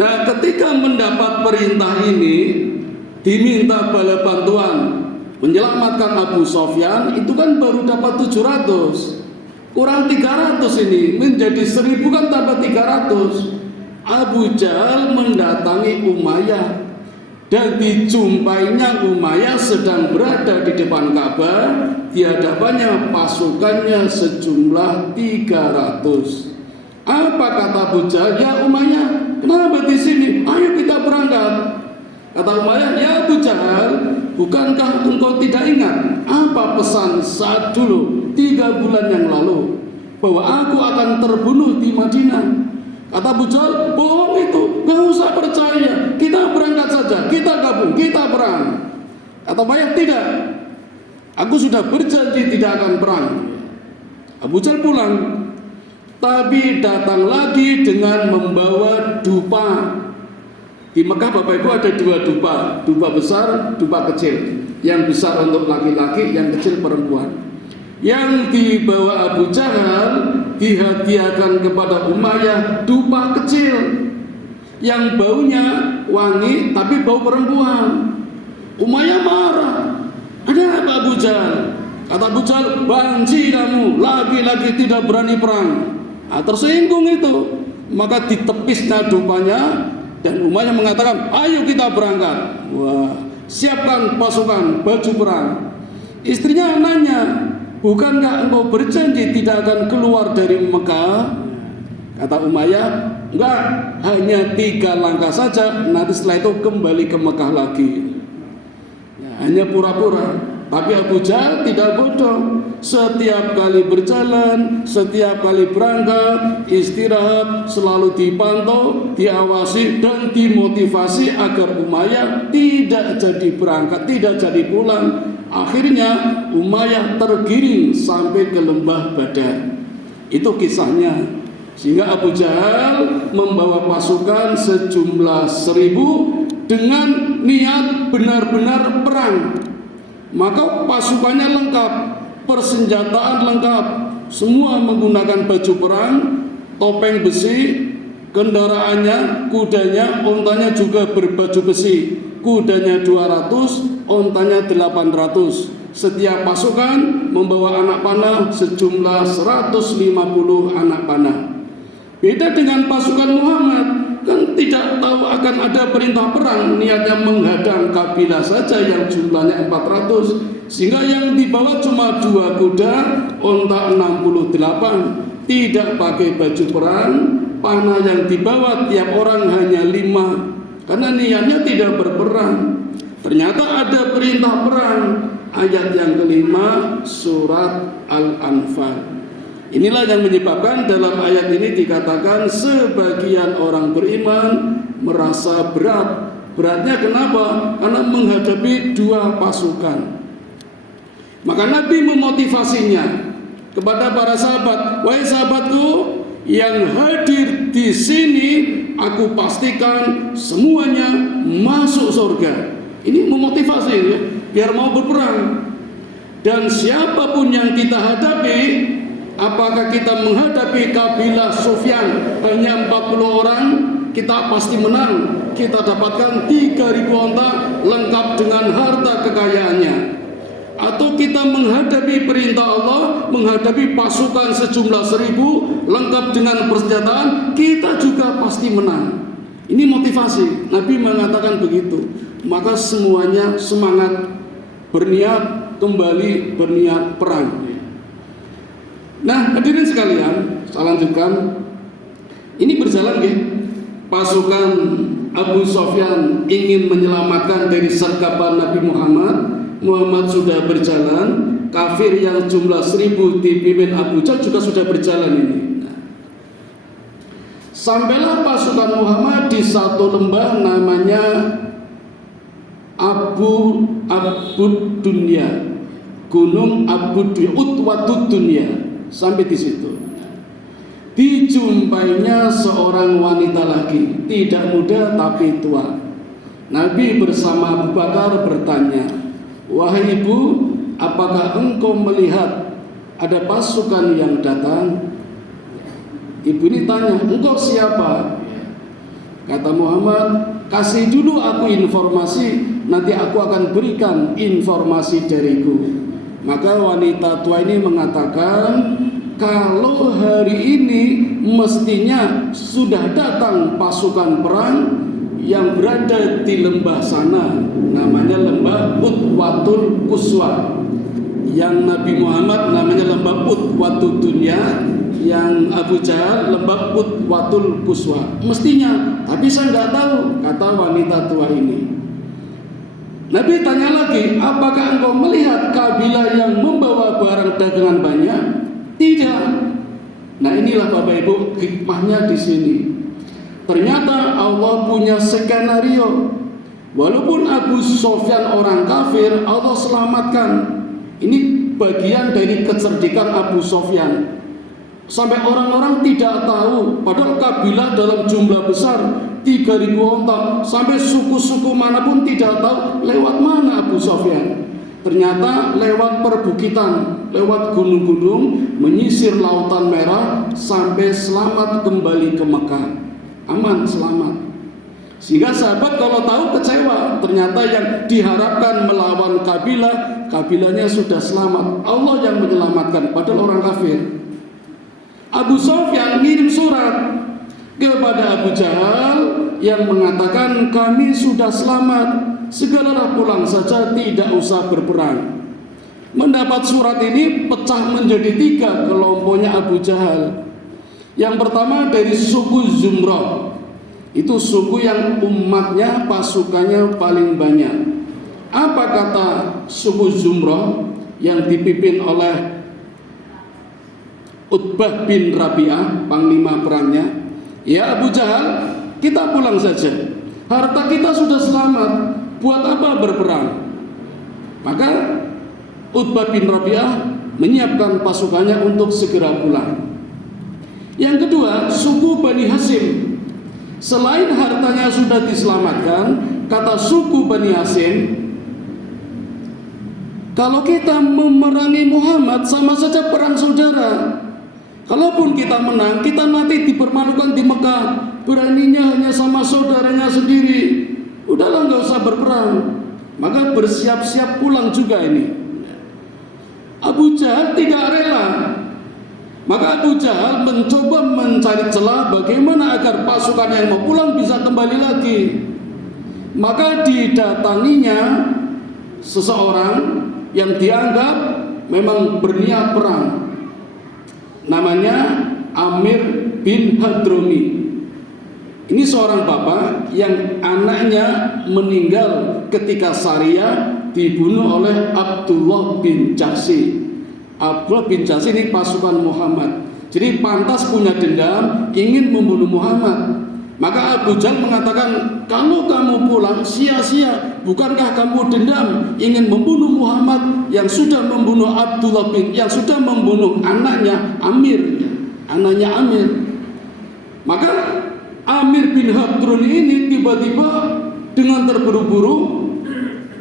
Nah, ketika mendapat perintah ini, diminta bala bantuan menyelamatkan Abu Sofyan, itu kan baru dapat 700, kurang 300 ini, menjadi 1000 kan tambah 300. Abu Jahal mendatangi Umayyah dan dijumpainya Umayyah sedang berada di depan Ka'bah, di hadapannya pasukannya sejumlah 300. Apa kata Abu Jahal? Ya Umayyah, kenapa di sini? Ayo kita berangkat. Kata Umayyah, ya Abu Jahal, bukankah engkau tidak ingat apa Sampai pesan saat dulu 3 bulan yang lalu bahwa aku akan terbunuh di Madinah. Kata Abu Jahal, bohong itu, gak usah percaya, kita berangkat saja, kita gabung, kita perang. Kata Umayyah, tidak, aku sudah berjanji tidak akan perang. Abu Jahal pulang, tapi datang lagi dengan membawa dupa. Di Mekah Bapak Ibu ada 2 dupa, dupa besar, dupa kecil. Yang besar untuk laki-laki, yang kecil perempuan. Yang dibawa Abu Jahal dihadiahkan kepada Umayyah dupa kecil yang baunya wangi tapi bau perempuan. Umayyah marah. Ada apa Abu Jahal? Kata Abu Jahal, banci kamu, lagi-lagi tidak berani perang. Nah, tersinggung itu, maka ditepisnya dupanya. Dan Umayyah mengatakan, ayo kita berangkat. Wah, siapkan pasukan, baju perang. Istrinya nanya, bukankah engkau berjanji tidak akan keluar dari Mekah? Kata Umayyah, enggak, hanya 3 langkah saja, nanti setelah itu kembali ke Mekah lagi. Ya, hanya pura-pura. Tapi Abu Jahal tidak bodoh. Setiap kali berjalan, setiap kali berangkat, istirahat, selalu dipantau, diawasi dan dimotivasi agar Umayyah tidak jadi berangkat, tidak jadi pulang. Akhirnya Umayyah tergiring sampai ke lembah Badar. Itu kisahnya. Sehingga Abu Jahal membawa pasukan sejumlah 1000 dengan niat benar-benar perang. Maka pasukannya lengkap, persenjataan lengkap, semua menggunakan baju perang, topeng besi, kendaraannya, kudanya, ontanya juga berbaju besi. Kudanya 200, ontanya 800. Setiap pasukan membawa anak panah sejumlah 150 anak panah. Beda dengan pasukan Muhammad, kan tidak tahu akan ada perintah perang, niatnya menghadang kabilah saja yang jumlahnya 400. Sehingga yang dibawa cuma 2 kuda, onta 68, tidak pakai baju perang, panah yang dibawa tiap orang hanya 5, karena niatnya tidak berperang. Ternyata ada perintah perang. Ayat yang kelima surat Al-Anfal. Inilah yang menyebabkan dalam ayat ini dikatakan sebagian orang beriman merasa berat. Beratnya kenapa? Karena menghadapi 2 pasukan. Maka Nabi memotivasinya kepada para sahabat, wahai sahabatku yang hadir di sini, aku pastikan semuanya masuk surga. Ini memotivasi ya, biar mau berperang. Dan siapapun yang kita hadapi, apakah kita menghadapi kabilah Sufyan hanya 40 orang, kita pasti menang. Kita dapatkan 3.000 onta lengkap dengan harta kekayaannya. Atau kita menghadapi perintah Allah, menghadapi pasukan sejumlah 1000 lengkap dengan persenjataan, kita juga pasti menang. Ini motivasi. Nabi mengatakan begitu. Maka semuanya semangat, berniat kembali berniat perang. Nah, hadirin sekalian, saya lanjutkan. Ini berjalan ya. Pasukan Abu Sufyan ingin menyelamatkan dari sergapan Nabi Muhammad. Muhammad sudah berjalan. Kafir yang jumlah 1000 dipimpin Abu Jahal juga sudah berjalan ini. Sampailah pasukan Muhammad di satu lembah namanya Abu Dunya, Gunung Abu Dunya, Utwatud Dunya. Sampai di situ dijumpainya seorang wanita lagi, tidak muda tapi tua. Nabi bersama Abu Bakar bertanya, wahai ibu, apakah engkau melihat ada pasukan yang datang? Ibu ini tanya, engkau siapa? Kata Muhammad, kasih dulu aku informasi, nanti aku akan berikan informasi dariku. Maka wanita tua ini mengatakan, kalau hari ini mestinya sudah datang pasukan perang yang berada di lembah sana, namanya lembah Utwatul Quswa. Yang Nabi Muhammad namanya lembah Utwatud Dunya, yang Abu Jahal lembah Utwatul Quswa. Mestinya, tapi saya nggak tahu, kata wanita tua ini. Nabi tanya lagi, apakah engkau melihat kabilah yang membawa barang dagangan banyak? Tidak. Nah, inilah Bapak Ibu hikmahnya di sini. Ternyata Allah punya skenario. Walaupun Abu Sufyan orang kafir, Allah selamatkan. Ini bagian dari kecerdikan Abu Sufyan. Sampai orang-orang tidak tahu, padahal kabilah dalam jumlah besar 3.000 onta, sampai suku-suku manapun tidak tahu lewat mana Abu Sufyan. Ternyata lewat perbukitan, lewat gunung-gunung, menyisir lautan merah sampai selamat kembali ke Mekah. Aman, selamat. Sehingga sahabat kalau tahu kecewa, ternyata yang diharapkan melawan kabilahnya sudah selamat. Allah yang menyelamatkan, padahal orang kafir. Abu Sufyan ngirim surat kepada Abu Jahal yang mengatakan, kami sudah selamat, segeralah pulang saja, tidak usah berperang. Mendapat surat ini pecah menjadi 3 kelompoknya Abu Jahal. Yang pertama dari suku Zumrah, itu suku yang umatnya, pasukannya paling banyak. Apa kata suku Zumrah yang dipimpin oleh Utbah bin Rabi'ah, panglima perangnya? Ya Abu Jahal, kita pulang saja, harta kita sudah selamat, buat apa berperang? Maka Utbah bin Rabi'ah menyiapkan pasukannya untuk segera pulang. Yang kedua, suku Bani Hasyim. Selain hartanya sudah diselamatkan, kata suku Bani Hasyim, kalau kita memerangi Muhammad sama saja perang saudara. Kalaupun kita menang, kita nanti dipermalukan di Mekah. Beraninya hanya sama saudaranya sendiri. Udahlah, nggak usah berperang. Maka bersiap-siap pulang juga ini. Abu Jahal tidak rela. Maka Abu Jahal mencoba mencari celah bagaimana agar pasukan yang mau pulang bisa kembali lagi. Maka didatanginya seseorang yang dianggap memang berniat perang. Namanya Amir bin Hadrami. Ini seorang bapak yang anaknya meninggal ketika Syariah dibunuh oleh Abdullah bin Jahsy. Abdullah bin Jahsy ini pasukan Muhammad. Jadi pantas punya dendam, ingin membunuh Muhammad. Maka Abu Jahal mengatakan, kalau kamu pulang sia-sia, bukankah kamu dendam ingin membunuh Muhammad yang sudah membunuh Abdullah bin, yang sudah membunuh anaknya Amir, anaknya Amir. Maka Amir bin Hadrami ini tiba-tiba dengan terburu-buru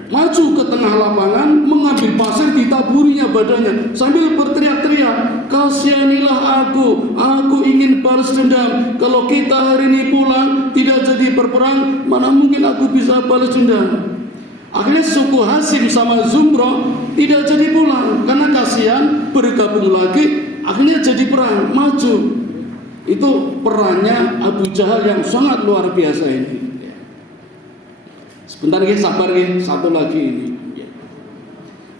maju ke tengah lapangan, mengambil pasir, ditaburinya badannya sambil berteriak-teriak, kasihanilah aku ingin balas dendam. Kalau kita hari ini pulang tidak jadi berperang, mana mungkin aku bisa balas dendam. Akhirnya suku Hasyim sama Zumrah tidak jadi pulang karena kasihan, bergabung lagi, akhirnya jadi perang, maju. Itu perannya Abu Jahal yang sangat luar biasa ini. Sebentar lagi, sabar lagi, satu lagi ini.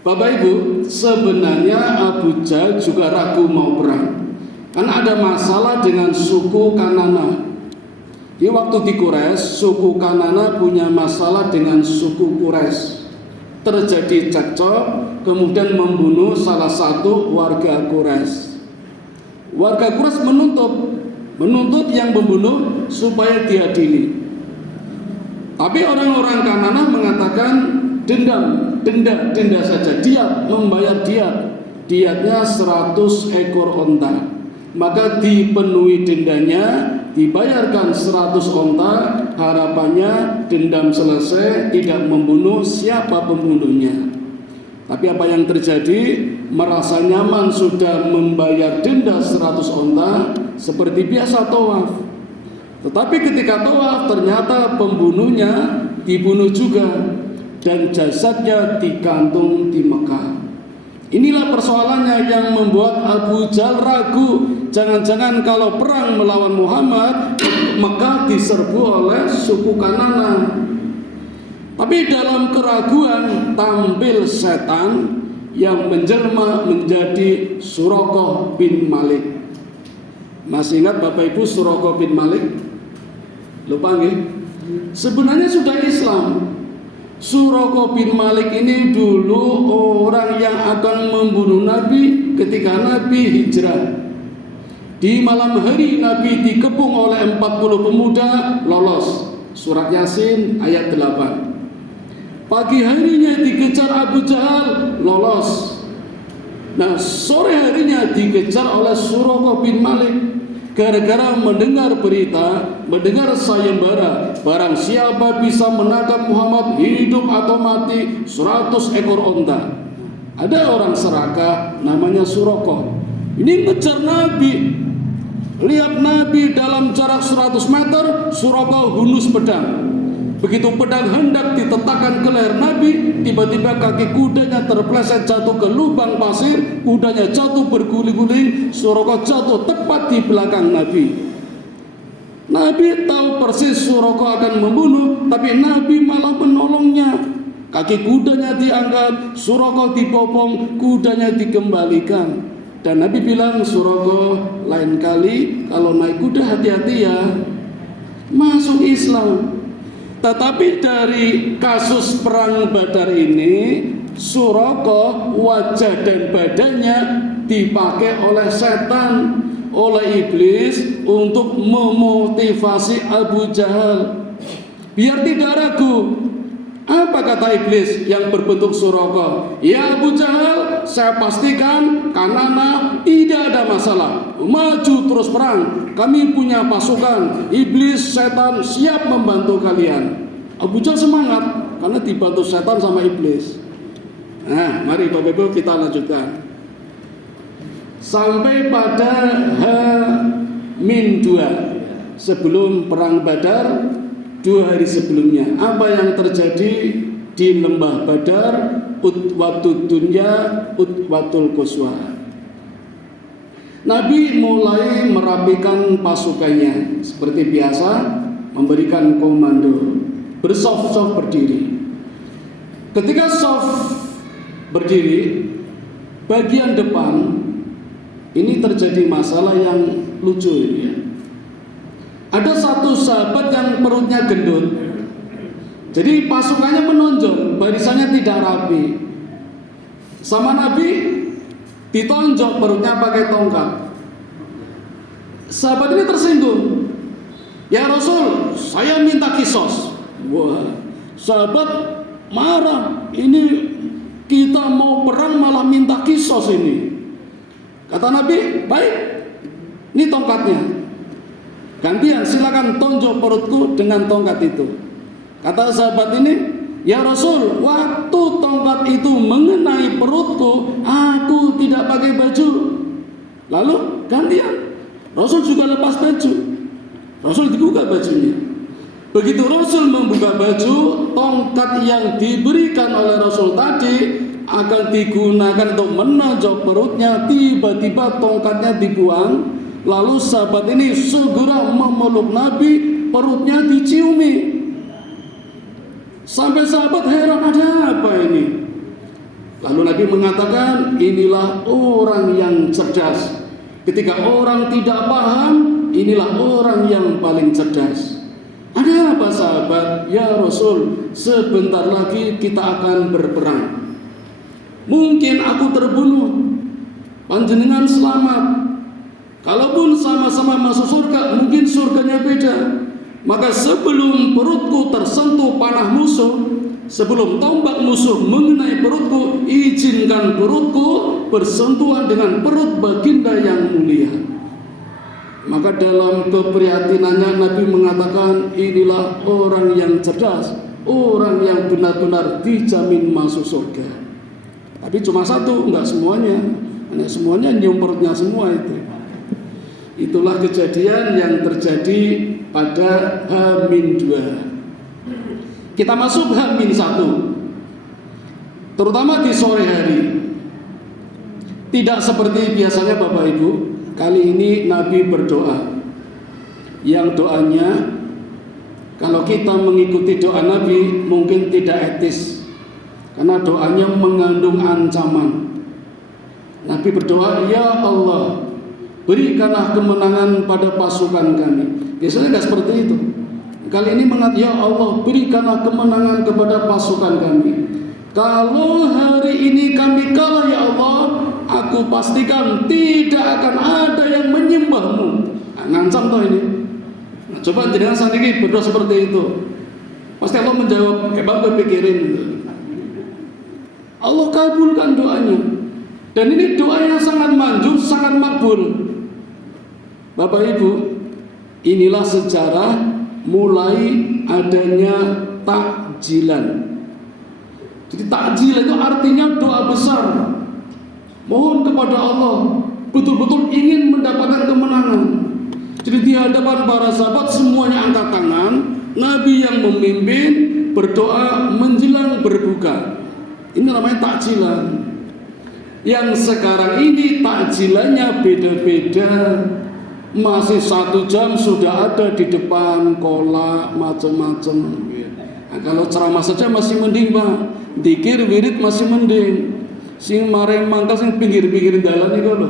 Bapak Ibu, sebenarnya Abu Jahal juga ragu mau perang, karena ada masalah dengan suku Kanana. Di waktu di Quraisy, suku Kanana punya masalah dengan suku Quraisy. Terjadi cekcok, kemudian membunuh salah satu warga Quraisy. Warga Quraisy menuntut yang membunuh supaya diadili. Tapi orang-orang Kanana mengatakan denda saja, diat, membayar diat. Diatnya 100 ekor onta. Maka dipenuhi dendanya, dibayarkan 100 onta, harapannya dendam selesai, tidak membunuh siapa pembunuhnya. Tapi apa yang terjadi? Merasa nyaman sudah membayar denda 100 onta, seperti biasa tawaf. Tetapi ketika tawaf ternyata pembunuhnya dibunuh juga dan jasadnya digantung di Mekah. Inilah persoalannya yang membuat Abu Jahal ragu. Jangan-jangan kalau perang melawan Muhammad, Mekah diserbu oleh suku Kanana. Tapi dalam keraguan tampil setan yang menjelma menjadi Suraqah bin Malik. Masih ingat Bapak Ibu Suraqah bin Malik? Lupa nggih? Sebenarnya sudah Islam. Suraqah bin Malik ini dulu orang yang akan membunuh Nabi ketika Nabi hijrah. Di malam hari Nabi dikepung oleh 40 pemuda, lolos. Surat Yasin ayat 8. Pagi harinya dikejar Abu Jahal, lolos. Nah, sore harinya dikejar oleh Suraqah bin Malik. Gara-gara mendengar berita, mendengar sayembara, barang siapa bisa menangkap Muhammad hidup atau mati 100 ekor onta. Ada orang serakah namanya Suraqah. Ini ngejar Nabi. Lihat Nabi dalam jarak 100 meter, Suraqah hunus pedang. Begitu pedang hendak ditetakkan ke leher Nabi, tiba-tiba kaki kudanya terpeleset jatuh ke lubang pasir, kudanya jatuh berguling-guling, Suraqah jatuh tepat di belakang Nabi. Nabi tahu persis Suraqah akan membunuh, tapi Nabi malah menolongnya. Kaki kudanya diangkat, Suraqah dipopong, kudanya dikembalikan. Dan Nabi bilang, Suraqah, lain kali kalau naik kuda hati-hati ya. Masuk Islam. Tetapi dari kasus perang Badar ini, Suraqah wajah dan badannya dipakai oleh setan, oleh iblis untuk memotivasi Abu Jahal. Biar tidak ragu. Apa kata iblis yang berbentuk Suraqah? Ya Abu Jahal, saya pastikan Kanana tidak ada masalah. Maju terus perang. Kami punya pasukan. Iblis, setan siap membantu kalian. Abu Jahal semangat karena dibantu setan sama iblis. Nah, mari Bapak Ibu kita lanjutkan. Sampai pada H-2 sebelum perang Badar, 2 hari sebelumnya, apa yang terjadi di lembah Badar? Utwatud dunya, utwatul quswa. Nabi mulai merapikan pasukannya seperti biasa, memberikan komando, bersaf-saf berdiri. Ketika saf berdiri, bagian depan ini terjadi masalah yang lucu ya. Ada satu sahabat yang perutnya gendut. Jadi pasukannya menonjol, barisannya tidak rapi. Sama Nabi ditonjok perutnya pakai tongkat. Sahabat ini tersinggung. Ya Rasul, saya minta kisos. Wah, sahabat marah. Ini kita mau perang malah minta kisos ini. Kata Nabi, baik, ini tongkatnya. Gantian, silakan tonjok perutku dengan tongkat itu. Kata sahabat ini, ya Rasul, waktu tongkat itu mengenai perutku, aku tidak pakai baju. Lalu gantian, Rasul juga lepas baju. Rasul dibuka bajunya. Begitu Rasul membuka baju, tongkat yang diberikan oleh Rasul tadi akan digunakan untuk menonjok perutnya. Tiba-tiba tongkatnya dibuang. Lalu sahabat ini segera memeluk Nabi, perutnya diciumi. Sampai sahabat heran, ada apa ini? Lalu Nabi mengatakan, inilah orang yang cerdas. Ketika orang tidak paham, inilah orang yang paling cerdas. Ada apa sahabat? Ya Rasul, sebentar lagi kita akan berperang. Mungkin aku terbunuh, panjenengan selamat. Kalaupun sama-sama masuk surga, mungkin surganya beda. Maka sebelum perutku tersentuh panah musuh, sebelum tombak musuh mengenai perutku, izinkan perutku bersentuhan dengan perut baginda yang mulia. Maka dalam keprihatinannya Nabi mengatakan, inilah orang yang cerdas, orang yang benar-benar dijamin masuk surga. Tapi cuma satu, enggak semuanya. Hanya semuanya nyium perutnya semua itu. Itulah kejadian yang terjadi pada H-2. Kita masuk H-1. Terutama di sore hari. Tidak seperti biasanya Bapak Ibu. Kali ini Nabi berdoa. Yang doanya, kalau kita mengikuti doa Nabi, mungkin tidak etis. Karena doanya mengandung ancaman. Nabi berdoa, ya Allah, berikanlah kemenangan pada pasukan kami. Biasanya nggak seperti itu. Kali ini mengatakan, ya Allah, berikanlah kemenangan kepada pasukan kami. Kalau hari ini kami kalah ya Allah, aku pastikan tidak akan ada yang menyembahmu. Ngancam toh ini. Nah, coba jangan sendiri berdoa seperti itu. Pasti Allah menjawab, bang pikirin. Allah kabulkan doanya. Dan ini doa yang sangat manjur, sangat makbul. Bapak Ibu, inilah sejarah mulai adanya takjilan. Jadi takjilan itu artinya doa besar. Mohon kepada Allah, betul-betul ingin mendapatkan kemenangan. Jadi di hadapan para sahabat semuanya angkat tangan, Nabi yang memimpin berdoa menjelang berbuka. Ini namanya takjilan. Yang sekarang ini takjilannya beda-beda. Masih 1 jam sudah ada di depan kolak macam-macam. Nah, kalau ceramah saja masih mending Pak. Dikir wirid masih mending. Sing mareng mangkal sing pinggir-pinggir dalan iku lho.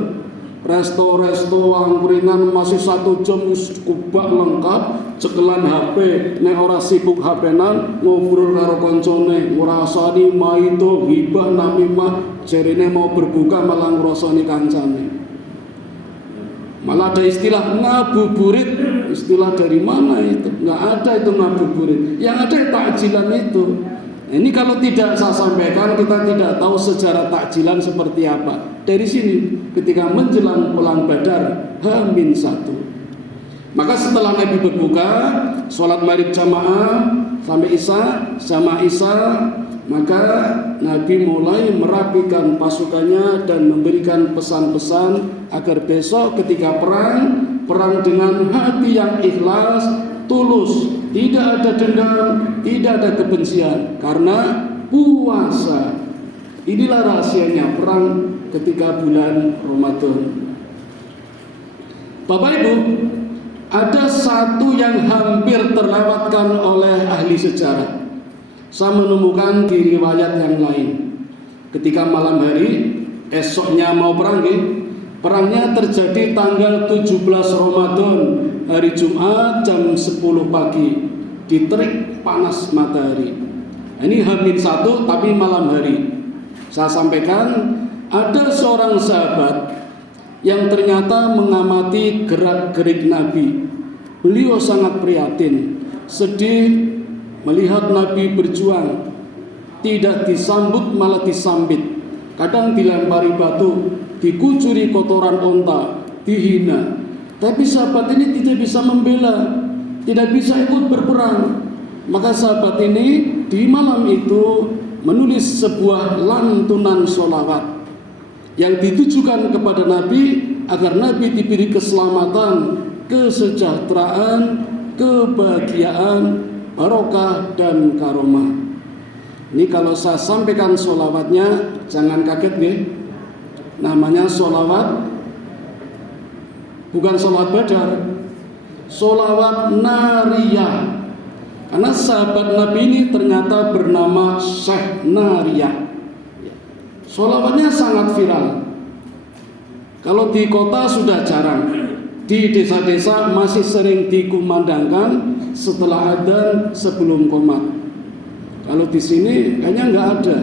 Resto-resto angkringan masih 1 jam wis kubak lengkap, cekelan HP, nek ora sibuk HP-nan ngobrol karo koncone, ngrasani maito hibah namimah, jarene mau berbuka malah ngrasani kancane. Malah ada istilah ngabuburit. Istilah dari mana itu? Nggak ada itu ngabuburit. Yang ada takjilan itu. Ini kalau tidak saya sampaikan, kita tidak tahu sejarah takjilan seperti apa. Dari sini, ketika menjelang Perang Badar, H-1. Maka setelah Nabi berbuka, sholat maghrib jamaah sampai Isya, jamaah Isya, maka Nabi mulai merapikan pasukannya dan memberikan pesan-pesan agar besok ketika perang dengan hati yang ikhlas, tulus, tidak ada dendam, tidak ada kebencian, karena puasa. Inilah rahasianya perang ketika bulan Ramadan. Bapak Ibu, ada satu yang hampir terlewatkan oleh ahli sejarah. Saya menemukan di riwayat yang lain. Ketika malam hari, esoknya mau perang, perangnya terjadi tanggal 17 Ramadan, hari Jumat jam 10 pagi, di terik panas matahari. Ini H-1 tapi malam hari. Saya sampaikan, ada seorang sahabat yang ternyata mengamati gerak-gerik Nabi. Beliau sangat prihatin, sedih melihat Nabi berjuang, tidak disambut malah disambit, kadang dilempari batu, dikucuri kotoran onta, dihina. Tapi sahabat ini tidak bisa membela, tidak bisa ikut berperang. Maka sahabat ini di malam itu menulis sebuah lantunan sholawat yang ditujukan kepada Nabi agar Nabi diberi keselamatan, kesejahteraan, kebahagiaan, barokah dan karomah. Ini kalau saya sampaikan sholawatnya jangan kaget ya. Namanya sholawat bukan sholawat Badar, sholawat Nariyah. Karena sahabat Nabi ini ternyata bernama Syekh Nariyah. Sholawatnya sangat viral. Kalau di kota sudah jarang, di desa-desa masih sering dikumandangkan setelah adzan sebelum qomat. Kalau di sini kayaknya nggak ada.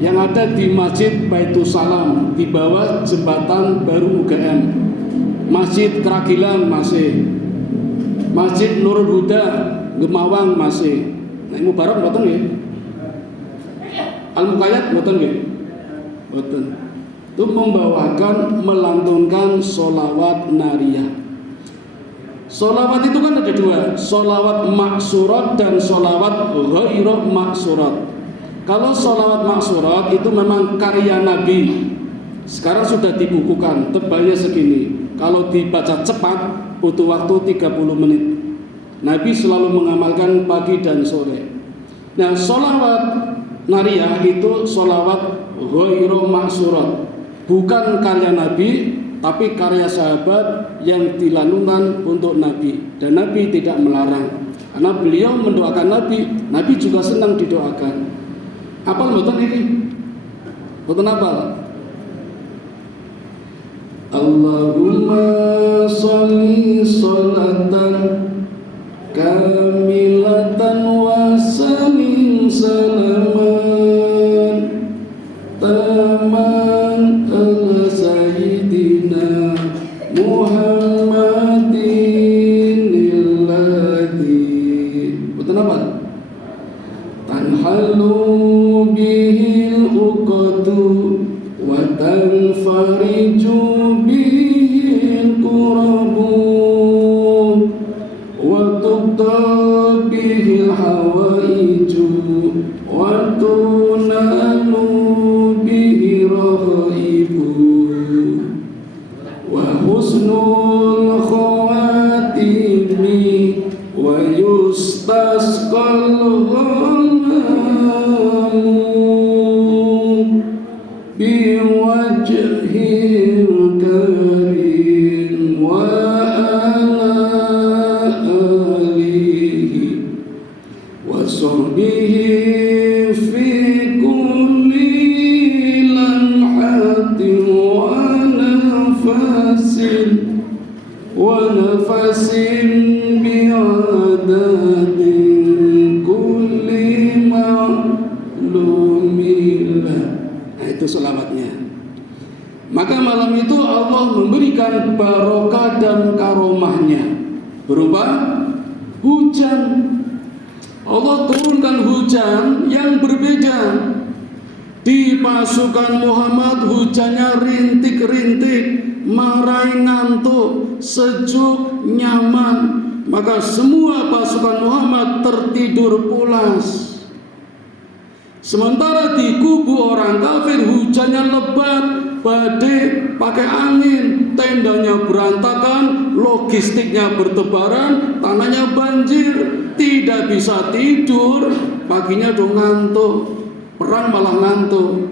Yang ada di Masjid Baitul Salam di bawah jembatan baru UGM. Masjid Keragilan masih. Masjid Nurul Huda Gemawang masih. Nah, Mubarak mboten nggih. Al-Muqayyad mboten nggih. Mboten. Itu membawakan melantunkan sholawat nariyah. Sholawat itu kan ada dua, sholawat maksurat dan sholawat ghairu maksurat. Kalau sholawat maksurat itu memang karya Nabi. Sekarang sudah dibukukan, tebalnya segini. Kalau dibaca cepat butuh waktu 30 menit. Nabi selalu mengamalkan pagi dan sore. Nah, sholawat nariyah itu sholawat ghairu maksurat. Bukan karya Nabi, tapi karya sahabat yang dilantunkan untuk Nabi. Dan Nabi tidak melarang, karena beliau mendoakan Nabi. Nabi juga senang didoakan. Apal mboten ini? Mboten apal? Allahumma sholli sholatan kami bihil uqadu wa tanfariju bihil qurabu wa tuqda bihil hawaiju wa tunalu bihi rahaibu wa husnul khawatimi wa yustasqal ghamamu biwajhil karim wa ala alihi wa sahbihi fi kulli lamhatin wa nafasin bi'adadin kulli ma'lumillah. Nah, itu selawatnya. Maka malam itu Allah memberikan barokah dan karomahnya berupa hujan. Allah turunkan hujan yang berbeda. Di pasukan Muhammad hujannya rintik-rintik, marai ngantuk, sejuk, nyaman. Maka semua pasukan Muhammad tertidur pulas. Sementara di kubu orang kafir hujannya lebat, badai, pakai angin, tendanya berantakan, logistiknya bertebaran, tanahnya banjir, tidak bisa tidur, paginya udah ngantuk, perang malah ngantuk.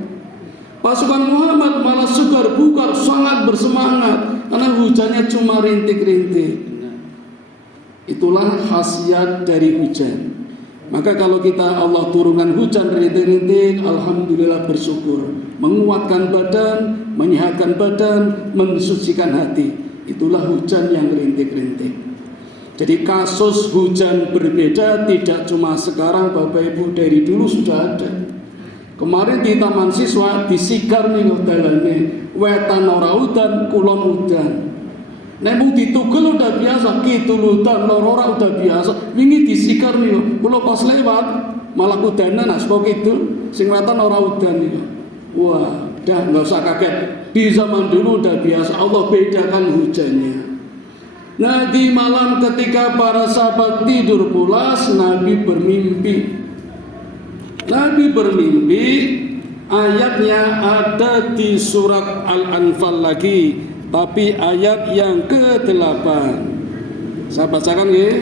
Pasukan Muhammad malah segar bugar, sangat bersemangat karena hujannya cuma rintik-rintik. Itulah khasiat dari hujan. Maka kalau kita Allah turunkan hujan rintik-rintik, alhamdulillah bersyukur, menguatkan badan, menyehatkan badan, mensucikan hati. Itulah hujan yang rintik-rintik. Jadi kasus hujan berbeda tidak cuma sekarang Bapak Ibu, dari dulu sudah ada. Kemarin di taman siswa disikar nih dalane, wetan ora udan, kulon udan. Nek mung ditugel udah biasa, kitulutan loro ora udah biasa. Wingi disikar nih, kula pas lewat malah kudanan aspo kidul, sing wetan ora udan niku. Wah, dah enggak usah kaget. Di zaman dulu udah biasa, Allah bedakan hujannya. Nah, di malam ketika para sahabat tidur pulas, Nabi bermimpi. Nabi bermimpi, ayatnya ada di surat Al-Anfal lagi, tapi ayat yang ke-8. Saya bacakan ya.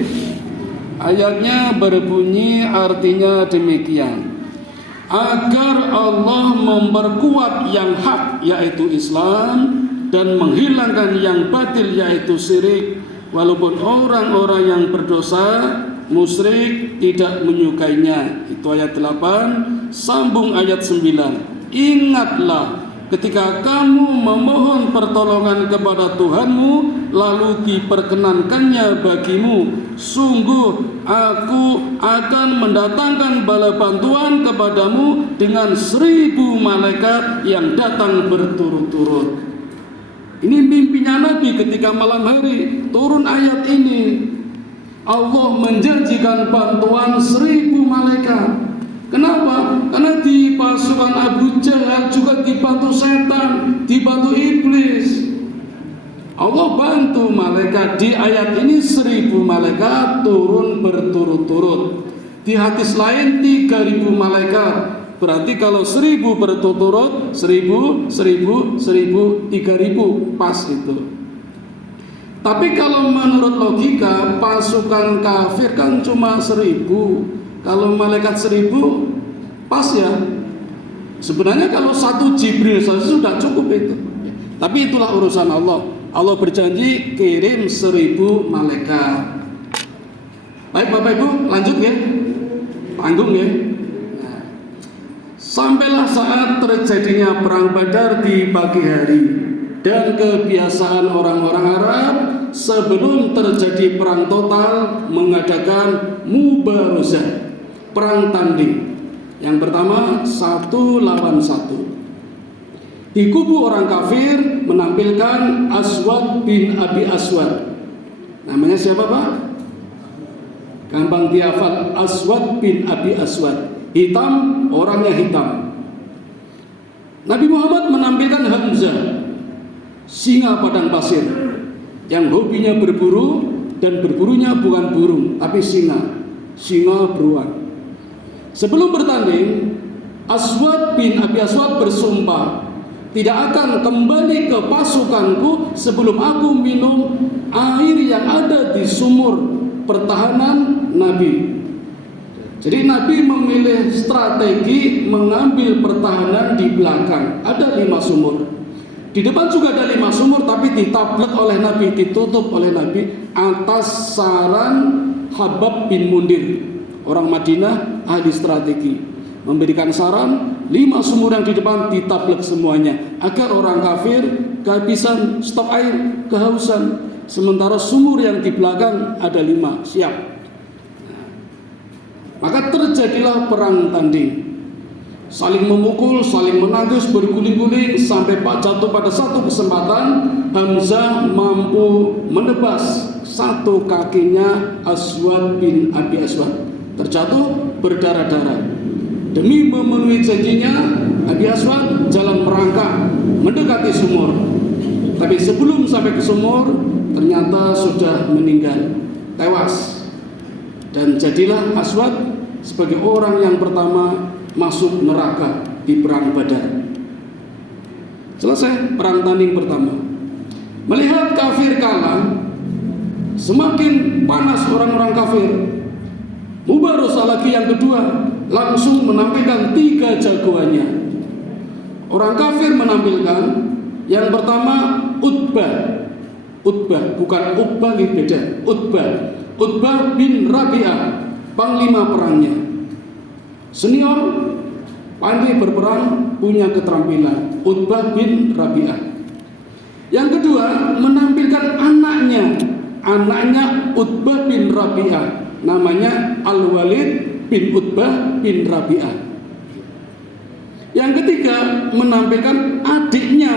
Ayatnya berbunyi, artinya demikian: agar Allah memperkuat yang hak yaitu Islam dan menghilangkan yang batil yaitu syirik, walaupun orang-orang yang berdosa musyrik tidak menyukainya. Itu ayat 8. Sambung ayat 9. Ingatlah ketika kamu memohon pertolongan kepada Tuhanmu, lalu diperkenankannya bagimu, sungguh aku akan mendatangkan bala bantuan kepadamu dengan 1000 malaikat yang datang berturut-turut. Ini mimpinya Nabi ketika malam hari turun ayat ini. Allah menjanjikan bantuan 1000 malaikat. Kenapa? Karena di pasukan Abu Jahal juga dibantu setan, dibantu iblis. Allah bantu malaikat. Di ayat ini 1000 malaikat turun berturut-turut. Di hadis lain 3000 malaikat. Berarti kalau 1000 berturut-turut, 1000, 1000, 1000, 3000, pas itu. Tapi kalau menurut logika, pasukan kafir kan cuma 1000. Kalau malaikat 1000 pas ya. Sebenarnya kalau satu Jibril saja sudah cukup itu. Tapi itulah urusan Allah. Allah berjanji kirim 1000 malaikat. Baik Bapak Ibu, lanjut ya. Panggung ya. Nah, sampailah saat terjadinya perang Badar di pagi hari. Dan kebiasaan orang-orang Arab sebelum terjadi perang total mengadakan mubarozah, perang tanding. Yang pertama 1 lawan 1. Di kubu orang kafir menampilkan Aswad bin Abi Aswad. Namanya siapa Pak? Gampang dihafal, Aswad bin Abi Aswad. hitam, orangnya hitam. Nabi Muhammad menampilkan Hamzah, singa padang pasir, yang hobinya berburu, dan berburunya bukan burung, tapi singa beruang. Sebelum bertanding, Aswad bin Abi Aswad bersumpah, tidak akan kembali ke pasukanku sebelum aku minum air yang ada di sumur pertahanan Nabi. Jadi Nabi memilih strategi mengambil pertahanan di belakang. Ada 5 sumur. Di depan juga ada 5 sumur, tapi ditablek oleh Nabi, ditutup oleh Nabi atas saran Habab bin Mundir, orang Madinah, ahli strategi. Memberikan saran 5 sumur yang di depan ditablek semuanya, agar orang kafir kehabisan stok air, kehausan. Sementara sumur yang di belakang ada 5 siap. Maka terjadilah perang tanding, saling memukul, saling menangis, berguling-guling, sampai jatuh pada satu kesempatan Hamzah mampu menebas satu kakinya Aswad bin Abi Aswad, terjatuh berdarah-darah. Demi memenuhi janjinya, Abi Aswad jalan merangkak mendekati sumur. Tapi sebelum sampai ke sumur, ternyata sudah meninggal, tewas. Dan jadilah Aswad sebagai orang yang pertama masuk neraka di perang Badar. Selesai perang tanding pertama. Melihat kafir kalah, semakin panas orang-orang kafir. Mubarosah lagi yang kedua, langsung menampilkan 3 jagoannya. Orang kafir menampilkan yang pertama Utbah, bukan Uqbah, beda. Utbah bin Rabi'ah, panglima perangnya, senior, pandai berperang, punya keterampilan. Utbah bin Rabi'ah. Yang kedua menampilkan anaknya Utbah bin Rabi'ah, namanya Al-Walid bin Utbah bin Rabi'ah. Yang ketiga menampilkan adiknya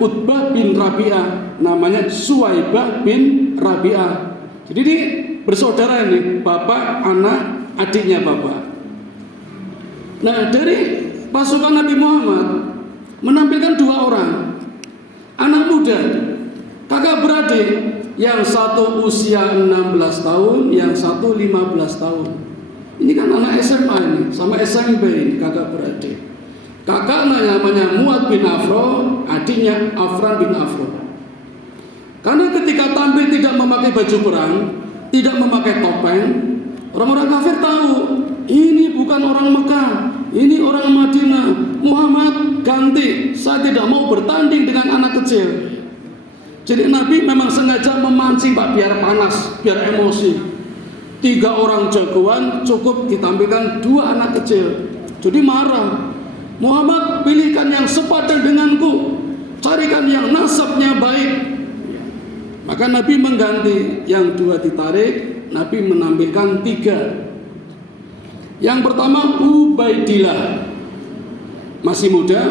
Utbah bin Rabi'ah, namanya Suwaibah bin Rabi'ah. Jadi ini bersaudara ini, bapak, anak, adiknya bapak. Nah, dari pasukan Nabi Muhammad menampilkan 2 orang, anak muda, kakak beradik, yang satu usia 16 tahun, yang satu 15 tahun. Ini kan anak SMA ini, sama SMP ini, kakak beradik. Kakaknya namanya Muad bin Afro, adiknya Afran bin Afro. Karena ketika tampil tidak memakai baju perang, tidak memakai topeng, orang-orang kafir tahu ini bukan orang Mekah, ini orang Madinah. Muhammad ganti, saya tidak mau bertanding dengan anak kecil. Jadi Nabi memang sengaja memancing, Pak, biar panas, biar emosi. 3 orang jagoan cukup ditampilkan 2 anak kecil. Jadi marah. Muhammad, pilihkan yang sepadan denganku, carikan yang nasabnya baik. Maka Nabi mengganti, yang 2 ditarik, Nabi menampilkan 3. Yang pertama Ubaidillah, masih muda,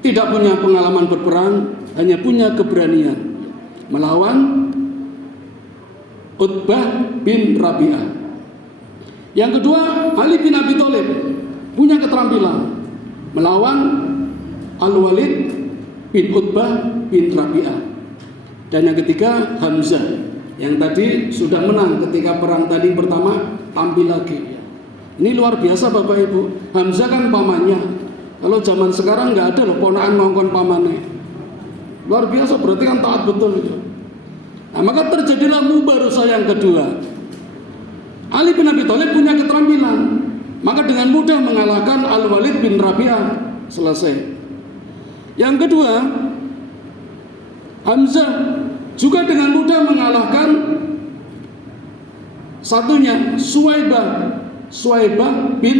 tidak punya pengalaman berperang, hanya punya keberanian melawan Utbah bin Rabi'ah. Yang kedua Ali bin Abi Thalib, punya keterampilan melawan Al-Walid bin Utbah bin Rabi'ah. Dan yang ketiga Hamzah, yang tadi sudah menang ketika perang tadi pertama, tampil lagi. Ini luar biasa Bapak Ibu. Hamzah kan pamannya. Kalau zaman sekarang nggak ada loh ponakan ngongkon pamannya. Luar biasa, berarti kan taat betul itu. Nah, maka terjadilah mubarosah yang kedua. Ali bin Abi Thalib punya keterampilan, maka dengan mudah mengalahkan Al-Walid bin Rabi'ah. Selesai. Yang kedua, Hamzah juga dengan mudah mengalahkan satunya Suwaibah bin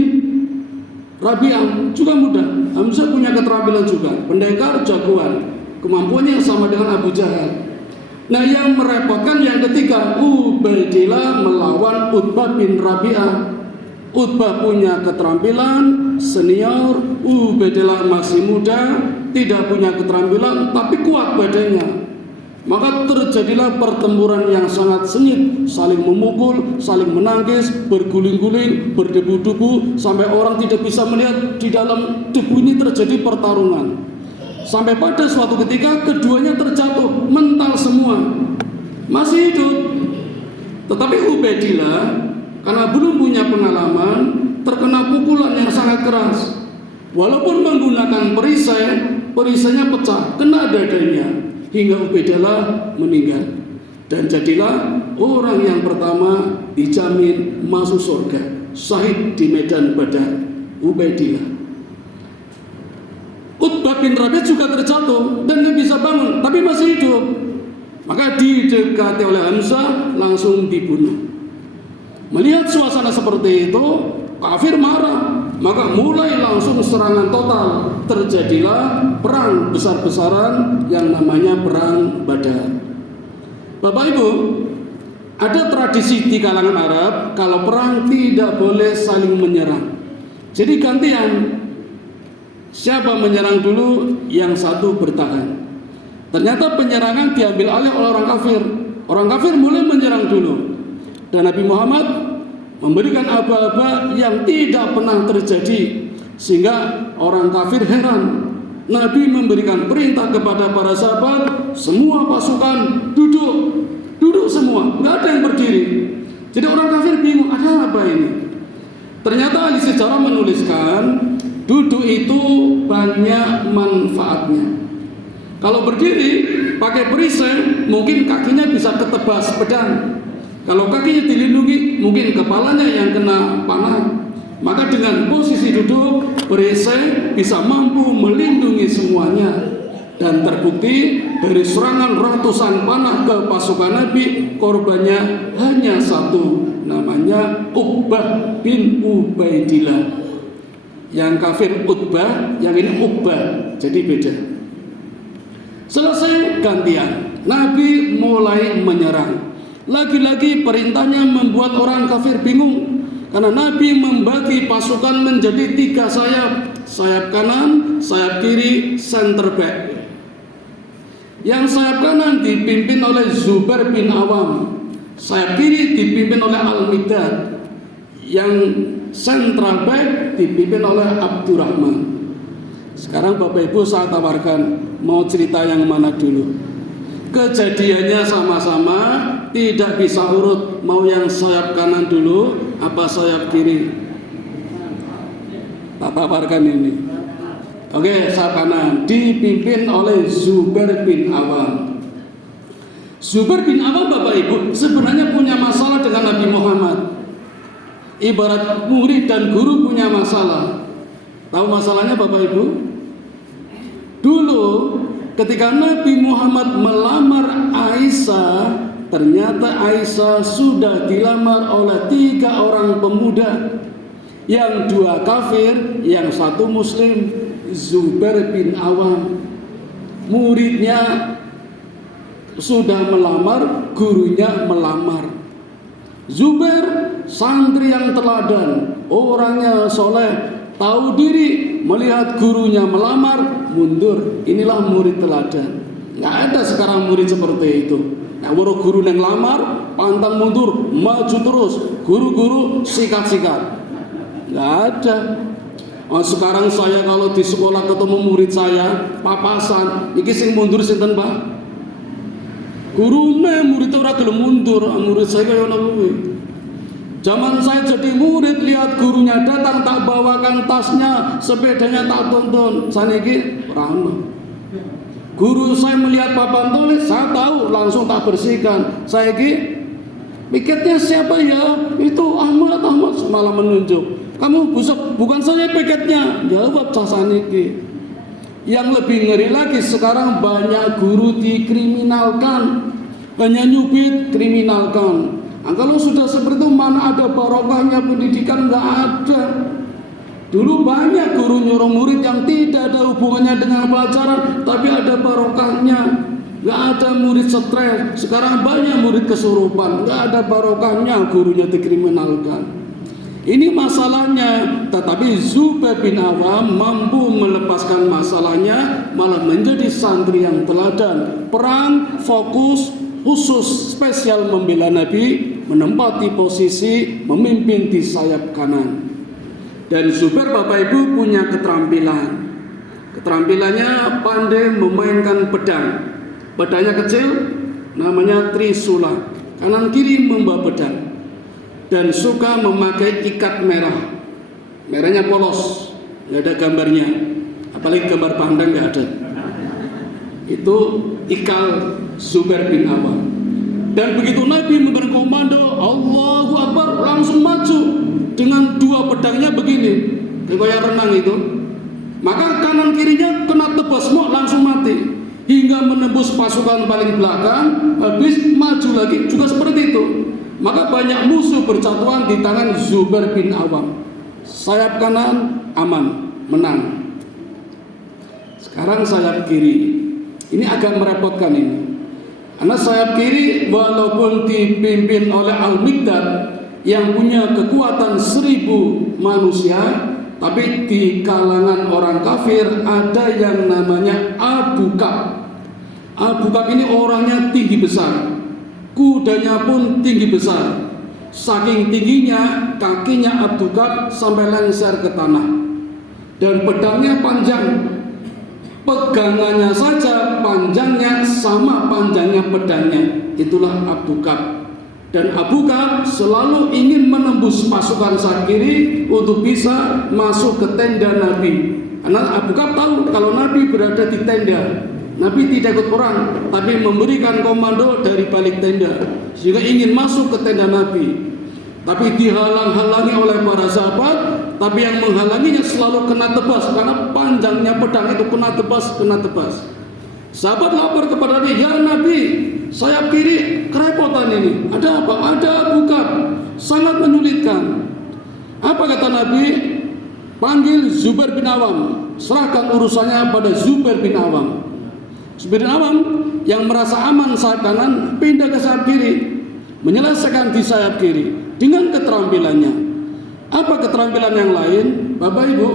Rabi'ah, juga mudah. Hamzah punya keterampilan juga, pendekar, jagoan, kemampuannya sama dengan Abu Jahal. Nah, yang merepotkan yang ketiga, Ubaidillah melawan Utbah bin Rabi'ah. Utbah punya keterampilan, senior, Ubaidillah masih muda, tidak punya keterampilan, tapi kuat badannya. Maka terjadilah pertempuran yang sangat sengit, saling memukul, saling menangkis, berguling-guling, berdebu-debu, sampai orang tidak bisa melihat di dalam debu ini terjadi pertarungan. Sampai pada suatu ketika keduanya terjatuh, mental semua, masih hidup. Tetapi Ubaidillah karena belum punya pengalaman, terkena pukulan yang sangat keras. Walaupun menggunakan perisai, perisainya pecah, kena dadanya, hingga Ubaidillah meninggal. Dan jadilah orang yang pertama dijamin masuk surga, syahid di medan Badar, Ubaidillah. Utbah bin Rabi'ah juga terjatuh dan tidak bisa bangun, tapi masih hidup. Maka didekati oleh Hamzah, langsung dibunuh. Melihat suasana seperti itu, kafir marah, maka mulai langsung serangan total. Terjadilah perang besar-besaran yang namanya Perang Badar. Bapak Ibu, ada tradisi di kalangan Arab, kalau perang tidak boleh saling menyerang. Jadi gantian, siapa menyerang dulu, yang satu bertahan. Ternyata penyerangan diambil alih oleh orang kafir. Orang kafir mulai menyerang dulu. Dan Nabi Muhammad memberikan aba-aba yang tidak pernah terjadi, sehingga orang kafir heran. Nabi memberikan perintah kepada para sahabat, semua pasukan duduk semua, nggak ada yang berdiri. Jadi orang kafir bingung, ada apa ini? Ternyata ahli sejarah menuliskan, duduk itu banyak manfaatnya. Kalau berdiri pakai perisai, mungkin kakinya bisa ketebas pedang. Kalau kakinya dilindungi, mungkin kepalanya yang kena panah. Maka dengan posisi duduk, perisai bisa mampu melindungi semuanya. Dan terbukti dari serangan ratusan panah ke pasukan Nabi, korbannya hanya satu, namanya Uqbah bin Ubaidillah. Yang kafir Utbah, yang ini Uqbah, jadi beda. Selesai gantian, Nabi mulai menyerang. Lagi-lagi perintahnya membuat orang kafir bingung, karena Nabi membagi pasukan menjadi 3 sayap, sayap kanan, sayap kiri, center back. Yang sayap kanan dipimpin oleh Zubair bin Awam, sayap kiri dipimpin oleh Al-Miqdad, yang central back dipimpin oleh Abdurrahman. Sekarang Bapak Ibu saya tawarkan, mau cerita yang mana dulu? Kejadiannya sama-sama, tidak bisa urut. Mau yang sayap kanan dulu, apa sayap kiri? Tak tawarkan ini. Oke, sayap kanan dipimpin oleh Zubair bin Awam. Zubair bin Awam, Bapak Ibu, sebenarnya punya masalah dengan Nabi Muhammad. Ibarat murid dan guru punya masalah. Tahu masalahnya Bapak Ibu? Dulu ketika Nabi Muhammad melamar Aisyah, ternyata Aisyah sudah dilamar oleh 3 orang pemuda, yang 2 kafir, yang 1 muslim. Zubair bin Awam, muridnya sudah melamar, gurunya melamar. Zubair santri yang teladan, orangnya soleh, tahu diri, melihat gurunya melamar, mundur. Inilah murid teladan. Nggak ada sekarang murid seperti itu. Nah, guru yang lamar, pantang mundur, maju terus. Guru-guru sikat-sikat. Nggak ada. Oh, sekarang saya kalau di sekolah ketemu murid saya, papasan, iki sing mundur sinten, Pak? Gurune murid ora gelem mundur, murid saya kaya ngono kuwi. Zaman saya jadi murid, lihat gurunya datang, tak bawakan tasnya, sepedanya tak tonton. Saniki ora ono. Guru saya melihat papan tulis, saya tahu, langsung tak bersihkan. Saiki piketnya siapa ya? Itu Ahmad malah menunjuk. Kamu busuk, bukan saya piketnya. Jawab casaniki. Yang lebih ngeri lagi, sekarang banyak guru dikriminalkan, banyak nyubit kriminalkan. Nah, kalau sudah seperti itu, mana ada barokahnya pendidikan? Nggak ada. Dulu banyak guru nyuruh murid yang tidak ada hubungannya dengan pelajaran, tapi ada barokahnya. Nggak ada murid stres. Sekarang banyak murid kesurupan, nggak ada barokahnya, gurunya dikriminalkan. Ini masalahnya, tetapi Zubair bin Awam mampu melepaskan masalahnya, malah menjadi santri yang teladan. Perang fokus khusus spesial membela Nabi, menempati posisi memimpin di sayap kanan. Dan Zubair Bapak Ibu punya keterampilan. Keterampilannya pandai memainkan pedang. Pedangnya kecil, namanya trisula. Kanan kiri membawa pedang. Dan suka memakai ikat merah. Merahnya polos, nggak ada gambarnya. Apalagi gambar pandang nggak ada. Itu ikal Zubair bin Awam. Dan begitu Nabi memberi komando Allahu Akbar, langsung maju dengan dua pedangnya begini, kayak renang itu. Maka kanan kirinya kena tebas semua, langsung mati. Hingga menembus pasukan paling belakang, habis maju lagi juga seperti itu. Maka banyak musuh berjatuhan di tangan Zubair bin Awam. Sayap kanan aman, menang. Sekarang sayap kiri. Ini agak merepotkan ini. Karena sayap kiri walaupun dipimpin oleh Al-Miqdad yang punya kekuatan 1000 manusia, tapi di kalangan orang kafir ada yang namanya Abu Kab. Abu Kab ini orangnya tinggi besar. Kudanya pun tinggi besar. Saking tingginya kakinya Abu Kab sampai lengser ke tanah. Dan pedangnya panjang. Pegangannya saja panjangnya sama panjangnya pedangnya. Itulah Abu Kab. Dan Abu Kab selalu ingin menembus pasukan sayap kiri untuk bisa masuk ke tenda Nabi. Karena Abu Kab tahu kalau Nabi berada di tenda, Nabi tidak ikut perang, tapi memberikan komando dari balik tenda, sehingga ingin masuk ke tenda Nabi. Tapi dihalang-halangi oleh para sahabat, tapi yang menghalanginya selalu kena tebas, karena panjangnya pedang itu kena tebas. Sahabat lapor kepada Nabi, ya Nabi, sayap kiri kerepotan ini. Ada apa? Ada Abu Kab, sangat menyulitkan. Apa kata Nabi? Panggil Zubair bin Awam, serahkan urusannya pada Zubair bin Awam. Zubair bin Awam yang merasa aman sayap kanan pindah ke sayap kiri, menyelesaikan di sayap kiri dengan keterampilannya. Apa keterampilan yang lain? Bapak Ibu,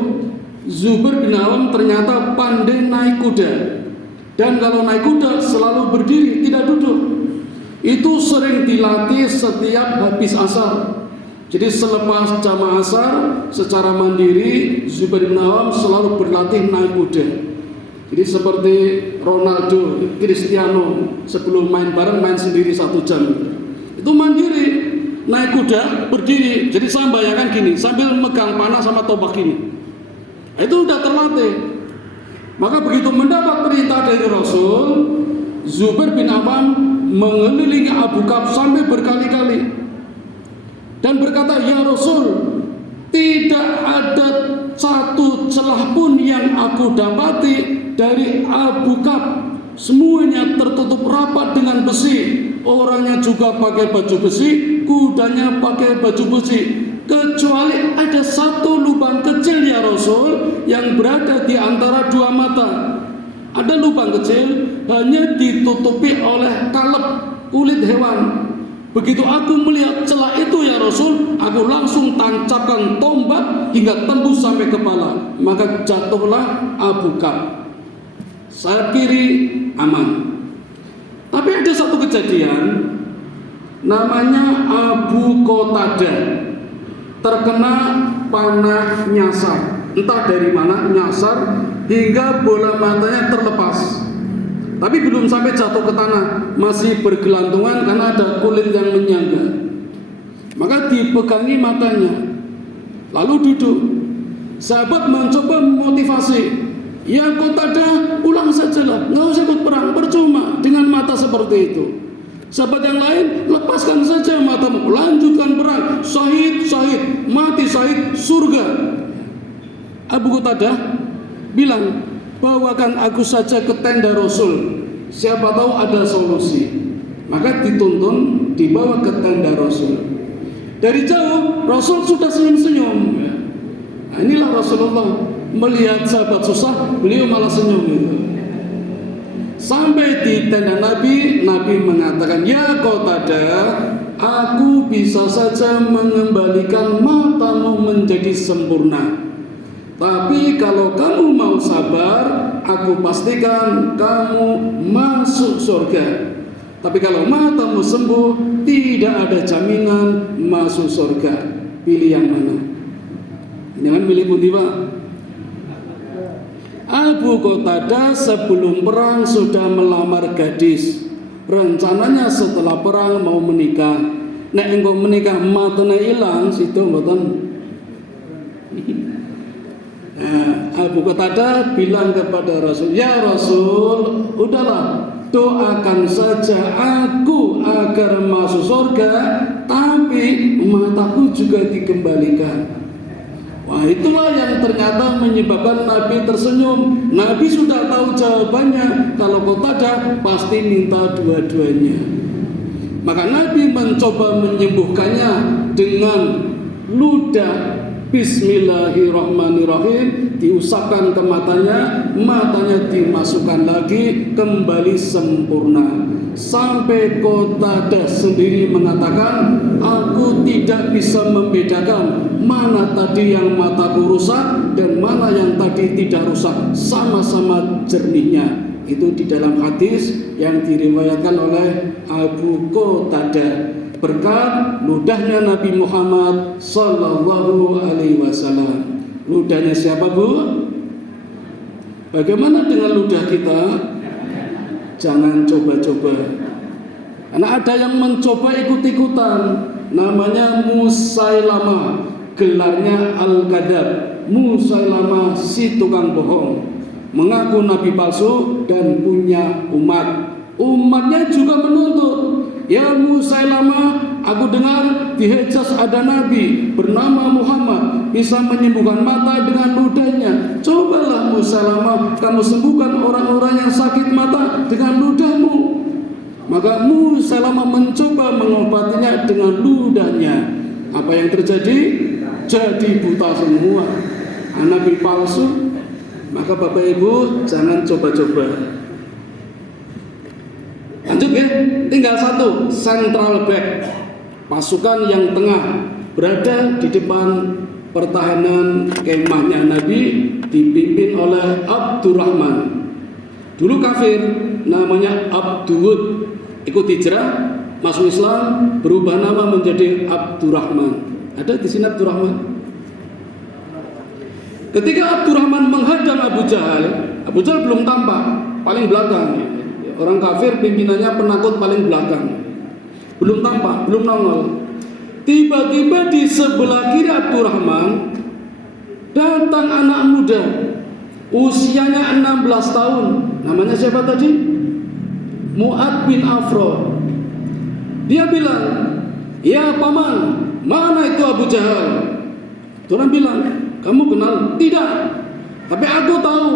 Zubair bin Awam ternyata pandai naik kuda. Dan kalau naik kuda selalu berdiri, tidak duduk. Itu sering dilatih setiap habis asar. Jadi selepas jamaah asar secara mandiri Zubair bin Awam selalu berlatih naik kuda. Jadi seperti Ronaldo, Cristiano sebelum main bareng main sendiri 1 jam. Itu mandiri, naik kuda, berdiri. Jadi saya bayangkan gini, sambil megang panah sama tombak gini. Itu udah terlatih. Maka begitu mendapat perintah dari Rasul, Zubair bin Awam mengelilingi Abu Kab sampai berkali-kali dan berkata, ya Rasul, tidak ada satu celah pun yang aku dapati dari Abu Kab. Semuanya tertutup rapat dengan besi. Orangnya juga pakai baju besi, kudanya pakai baju besi. Kecuali ada satu lubang kecil ya Rasul yang berada di antara 2 mata. Ada lubang kecil hanya ditutupi oleh kalep kulit hewan. Begitu aku melihat celah itu ya Rasul, aku langsung tancapkan tombak hingga tembus sampai kepala. Maka jatuhlah Abu Kab. Sayap kiri aman. Tapi ada satu kejadian namanya Abu Qatadah terkena panah nyasar. Entah dari mana nyasar hingga bola matanya terlepas. Tapi belum sampai jatuh ke tanah, masih bergelantungan karena ada kulit yang menyangga. Maka dipegangi matanya, lalu duduk. Sahabat mencoba memotivasi, ya Qatadah, pulang sajalah, nggak usah ikut perang, percuma dengan mata seperti itu. Sahabat yang lain, lepaskan saja matamu, lanjutkan perang, syahid, syahid, mati syahid, surga. Abu Qatadah bilang, bawakan aku saja ke tenda Rasul, siapa tahu ada solusi. Maka dituntun, dibawa ke tenda Rasul. Dari jauh Rasul sudah senyum-senyum. Nah, inilah Rasulullah, melihat sahabat susah, beliau malah senyum gitu. Sampai di tenda Nabi, Nabi mengatakan, ya Qatadah, aku bisa saja mengembalikan matamu menjadi sempurna. Tapi kalau kamu mau sabar, aku pastikan kamu masuk surga. Tapi kalau matamu sembuh, tidak ada jaminan masuk surga. Pilih yang mana? Jangan pilih putih, Pak. Abu Qatadah sebelum perang sudah melamar gadis. Rencananya setelah perang mau menikah. Nek engko menikah matane ilang, situ mboten. Abu Qatadah bilang kepada Rasul, "Ya Rasul, udahlah, doakan saja aku agar masuk surga, tapi mataku juga dikembalikan." Wah, itulah yang ternyata menyebabkan Nabi tersenyum. Nabi sudah tahu jawabannya. Kalau Qatadah pasti minta dua-duanya. Maka Nabi mencoba menyembuhkannya dengan ludah Bismillahirrahmanirrahim, diusapkan ke matanya, matanya dimasukkan lagi, kembali sempurna. Sampai Qatadah sendiri mengatakan, aku tidak bisa membedakan mana tadi yang mataku rusak dan mana yang tadi tidak rusak, sama-sama jernihnya. Itu di dalam hadis yang diriwayatkan oleh Abu Qatadah. Berkat ludahnya Nabi Muhammad Sallallahu Alaihi Wasallam. Ludahnya siapa, Bu? Bagaimana dengan ludah kita? Jangan coba-coba. Karena ada yang mencoba ikut-ikutan. Namanya Musailamah, gelarnya Al-Kadzab. Musailamah si tukang bohong, mengaku nabi palsu dan punya umat. Umatnya juga menuntut, "Ya Musailamah, aku dengar di Hejaz ada nabi bernama Muhammad, bisa menyembuhkan mata dengan ludahnya. Cobalah Musailamah, kamu sembuhkan orang-orang yang sakit mata dengan ludahmu." Maka Musailamah mencoba mengobatinya dengan ludahnya. Apa yang terjadi? Jadi buta semua. Nabi palsu. Maka Bapak Ibu jangan coba-coba. Lanjut ya, tinggal satu, central back, pasukan yang tengah berada di depan pertahanan kemahnya Nabi, dipimpin oleh Abdurrahman. Dulu kafir, namanya Abdul, ikut hijrah, masuk Islam, berubah nama menjadi Abdurrahman. Ada di sini Abdurrahman. Ketika Abdurrahman menghadang Abu Jahal belum tampak, paling belakang. Orang kafir pimpinannya penakut paling belakang, belum tampak, belum nongol. Tiba-tiba di sebelah kiri Abdurrahman datang anak muda, usianya 16 tahun. Namanya siapa tadi? Mu'ad bin Afro. Dia bilang, "Ya paman, mana itu Abu Jahal?" Tuhan bilang, "Kamu kenal?" "Tidak, tapi aku tahu.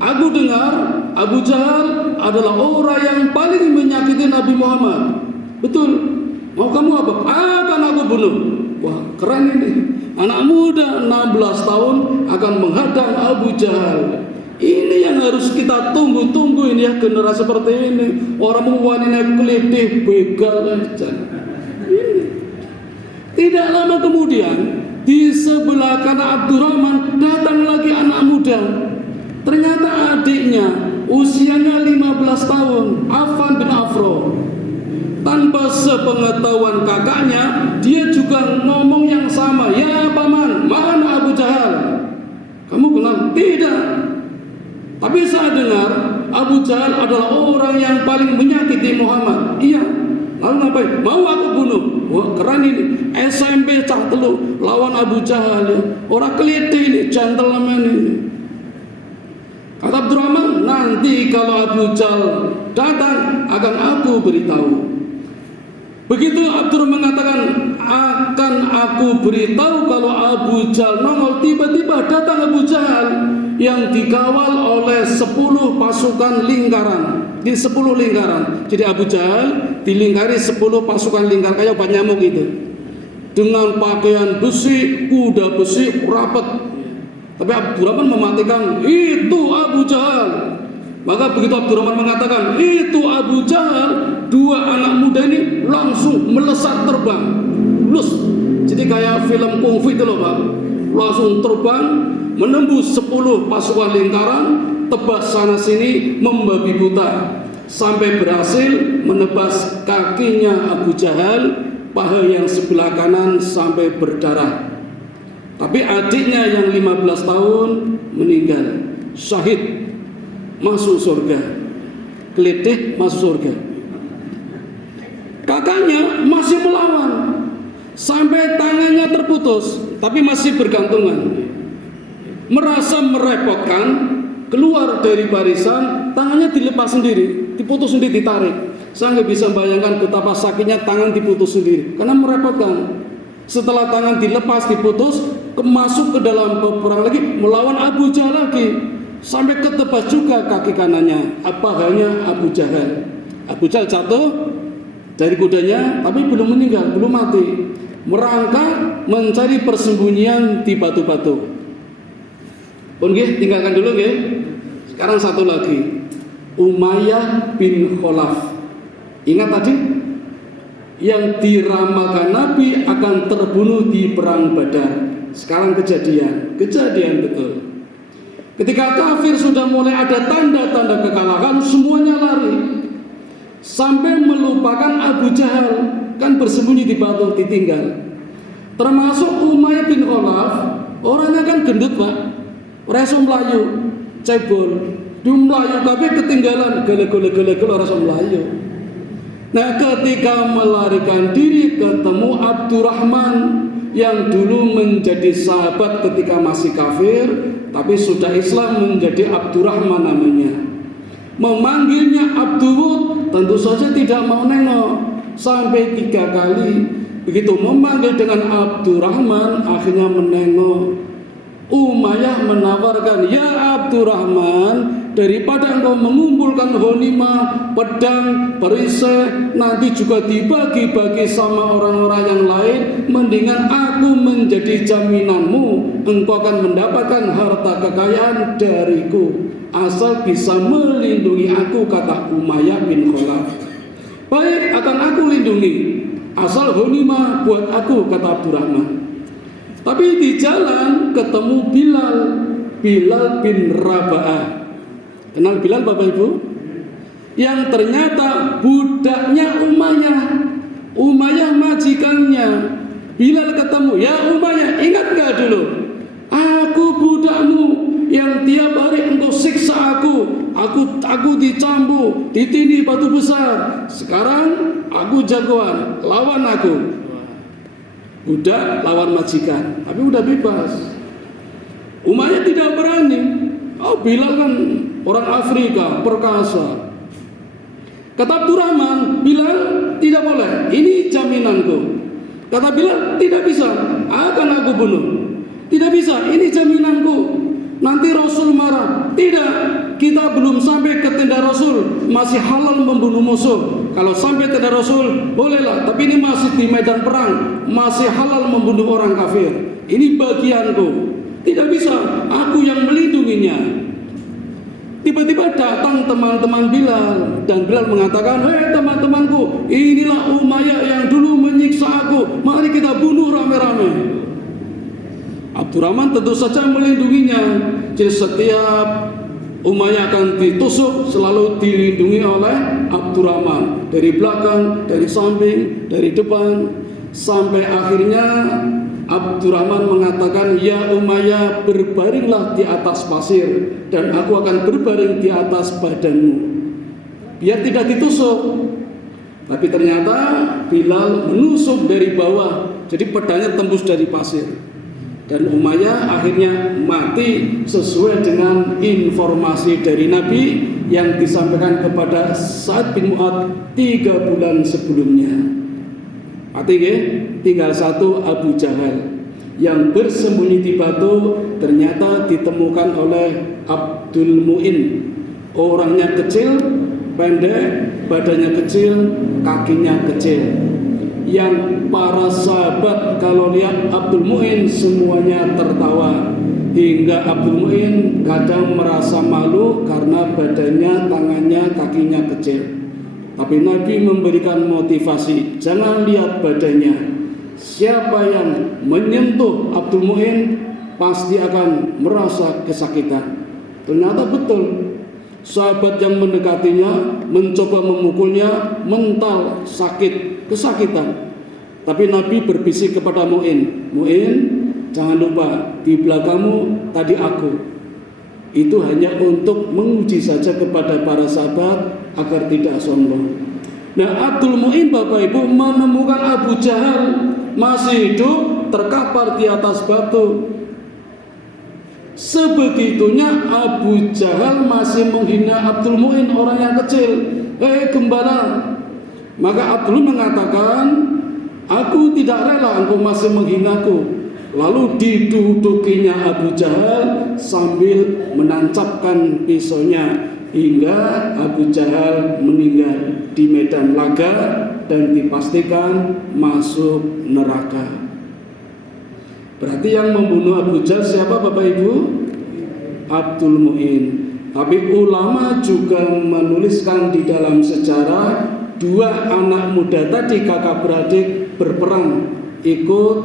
Aku dengar Abu Jahal adalah orang yang paling menyakiti Nabi Muhammad." "Betul. Mau kamu apa?" "Akan aku bunuh." Wah, keren ini. Anak muda 16 tahun akan menghadang Abu Jahal. Ini yang harus kita tunggu-tunggu ini ya, generasi seperti ini. Orang wanita kelitih, begal aja. Ini. Tidak lama kemudian di sebelah kanan Abdurrahman datang lagi anak muda. Ternyata adiknya usianya 15 tahun, Affan bin Afro. Tanpa sepengetahuan kakaknya, dia juga ngomong yang sama. "Ya paman, mana Abu Jahal?" "Kamu kenal?" "Tidak. Tapi saya dengar Abu Jahal adalah orang yang paling menyakiti Muhammad." "Iya. Lalu ngapain?" "Mau aku bunuh." Wah, keren ini. SMP cah telu lawan Abu Jahal ya. Orang keliti ini, gentleman ini. Kata Abdurrahman, "Nanti kalau Abu Jahal datang akan aku beritahu." Begitu Abdurrahman mengatakan, "Akan aku beritahu," kalau Abu Jahal nongol, tiba-tiba datang Abu Jahal yang dikawal oleh 10 pasukan lingkaran. Di 10 lingkaran. Jadi Abu Jahal dilingkari 10 pasukan lingkar kayak obat nyamuk itu. Dengan pakaian besi, kuda besi, rapat. Tapi Abdurrahman mematikan, "Itu Abu Jahal." Maka begitu Abdurrahman mengatakan, "Itu Abu Jahal," 2 anak muda ini langsung melesat terbang. film kungfu itu loh Pak, langsung terbang menembus 10 pasukan lingkaran, tebas sana sini, membabi buta, sampai berhasil menebas kakinya Abu Jahal, paha yang sebelah kanan sampai berdarah. Tapi adiknya yang 15 tahun meninggal, syahid, masuk surga, keledek masuk surga. Kakaknya masih melawan sampai tangannya terputus, tapi masih bergantungan. Merasa merepotkan, keluar dari barisan, tangannya dilepas sendiri, diputus sendiri, ditarik. Saya nggak bisa bayangkan betapa sakitnya tangan diputus sendiri, karena merepotkan. Setelah tangan dilepas, diputus, masuk ke dalam peperang lagi, melawan Abu Jahal lagi, sampai ketebas juga kaki kanannya, pahanya Abu Jahal. Abu Jahal jatuh dari kudanya, tapi belum meninggal, belum mati. Merangkak mencari persembunyian di batu-batu. Pun tinggalkan dulu nggih. Sekarang satu lagi, Umayyah bin Khalaf. Ingat tadi yang diramalkan Nabi akan terbunuh di perang Badar. Sekarang kejadian betul. Ketika kafir sudah mulai ada tanda-tanda kekalahan, semuanya lari. Sampai melupakan Abu Jahal, kan bersembunyi di batu, ditinggal. Termasuk Umayyah bin Khalaf, orangnya kan gendut Pak, reso melayu, cebol, melayu tapi ketinggalan, gele-gele reso melayu. Nah, ketika melarikan diri ketemu Abdurrahman yang dulu menjadi sahabat ketika masih kafir, tapi sudah Islam menjadi Abdurrahman namanya. Memanggilnya Abdul, tentu saja tidak mau nengok sampai 3 kali. Begitu memanggil dengan Abdurrahman, akhirnya menengok. Umayyah menawarkan, ya Abdurrahman, daripada engkau mengumpulkan ghanimah, pedang, perisai, nanti juga dibagi-bagi sama orang-orang yang lain, mendingan aku menjadi jaminanmu, engkau akan mendapatkan harta kekayaan dariku, asal bisa melindungi aku, kata Umayyah bin Khalaf. Baik, akan aku lindungi, asal ghanimah buat aku, kata Abdurrahman. Tapi di jalan ketemu Bilal bin Raba'ah. Kenal Bilal Bapak Ibu? Yang ternyata budaknya Umayyah majikannya. Bilal ketemu, ya Umayyah, ingat gak dulu? Aku budakmu yang tiap hari engkau siksa aku dicambuk, ditindih batu besar. Sekarang aku jagoan, lawan aku. Budak lawan majikan, tapi udah bebas. Umayyah tidak berani. Oh, Bilal kan orang Afrika, perkasa. Kata Abdurrahman, Bilal tidak boleh, ini jaminanku. Kata Bilal, tidak bisa, akan aku bunuh. Tidak bisa, ini jaminanku. Nanti Rasul marah. Tidak, kita belum sampai ke tenda Rasul, masih halal membunuh musuh. Kalau sampai tenda Rasul, bolehlah, tapi ini masih di medan perang, masih halal membunuh orang kafir. Ini bagianku. Tidak bisa, aku yang melindunginya. Tiba-tiba datang teman-teman Bilal, dan Bilal mengatakan, hei teman-temanku, inilah Umayyah yang dulu menyiksa aku, mari kita bunuh rame-rame. Abdurrahman tentu saja melindunginya. Jadi setiap Umayyah akan ditusuk, selalu dilindungi oleh Abdurrahman, dari belakang, dari samping, dari depan, sampai akhirnya Abdurrahman mengatakan, ya Umayyah, berbaringlah di atas pasir dan aku akan berbaring di atas badanmu, biar tidak ditusuk. Tapi ternyata Bilal menusuk dari bawah, jadi pedangnya tembus dari pasir. Dan Umayyah akhirnya mati sesuai dengan informasi dari Nabi yang disampaikan kepada Sa'ad bin Mu'adz 3 bulan sebelumnya. Mati ya? Tinggal satu, Abu Jahal yang bersembunyi di batu, ternyata ditemukan oleh Abdul Mu'in. Orangnya kecil, pendek, badannya kecil, kakinya kecil. Yang para sahabat kalau lihat Abdul Mu'in semuanya tertawa, hingga Abdul Mu'in kadang merasa malu karena badannya, tangannya, kakinya kecil. Tapi Nabi memberikan motivasi, jangan lihat badannya, siapa yang menyentuh Abdul Mu'in pasti akan merasa kesakitan. Ternyata betul, sahabat yang mendekatinya mencoba memukulnya, mental sakit, kesakitan. Tapi Nabi berbisik kepada Mu'in, Mu'in, jangan lupa di belakangmu tadi aku. Itu hanya untuk menguji saja kepada para sahabat agar tidak sombong. Nah, Abdul Mu'in Bapak Ibu menemukan Abu Jahal masih hidup terkapar di atas batu. Sebegitunya Abu Jahal masih menghina Abdul Mu'in, orang yang kecil. Gembala. Maka Abdul mengatakan, aku tidak rela engkau masih menghinaku. Lalu didudukinya Abu Jahal sambil menancapkan pisaunya hingga Abu Jahal meninggal di medan laga dan dipastikan masuk neraka. Berarti yang membunuh Abu Jahal siapa Bapak Ibu? Abdul Mu'in. Tapi ulama juga menuliskan di dalam sejarah dua anak muda tadi kakak beradik berperang ikut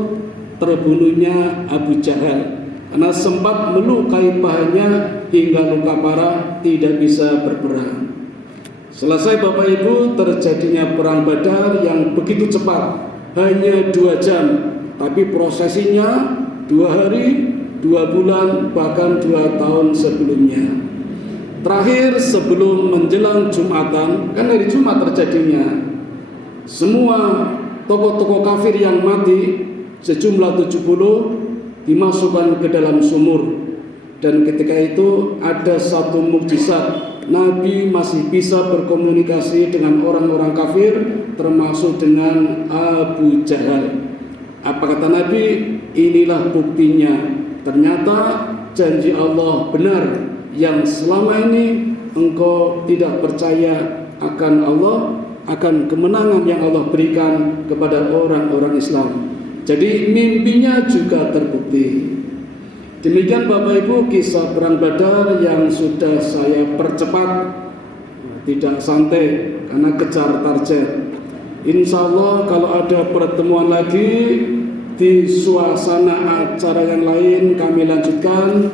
terbunuhnya Abu Jahal karena sempat melukai pahannya hingga luka parah, tidak bisa berperang. Selesai Bapak Ibu, terjadinya perang Badar yang begitu cepat, hanya 2 jam, tapi prosesinya 2 hari, 2 bulan, bahkan 2 tahun sebelumnya. Terakhir sebelum menjelang Jumatan, kan hari Jumat terjadinya, semua tokoh-tokoh kafir yang mati sejumlah 70 dimasukkan ke dalam sumur. Dan ketika itu ada satu mukjizat, Nabi masih bisa berkomunikasi dengan orang-orang kafir, termasuk dengan Abu Jahal. Apa kata Nabi? Inilah buktinya, ternyata janji Allah benar, yang selama ini engkau tidak percaya akan Allah, akan kemenangan yang Allah berikan kepada orang-orang Islam. Jadi mimpinya juga terbukti. Demikian Bapak Ibu kisah perang Badar yang sudah saya percepat, tidak santai karena kejar target. Insya Allah kalau ada pertemuan lagi di suasana acara yang lain kami lanjutkan.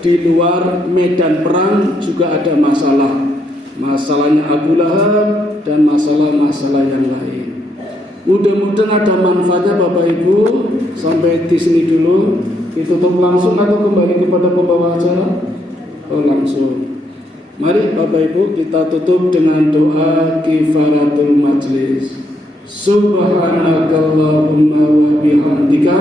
Di luar medan perang juga ada masalahnya Abu Lahab dan masalah-masalah yang lain. Mudah-mudahan ada manfaatnya Bapak Ibu. Sampai di sini dulu. Ditutup langsung atau kembali kepada pembawa acara? Oh, langsung. Mari Bapak Ibu kita tutup dengan doa kifaratul majlis. Subhanakallahumma wa bihamdika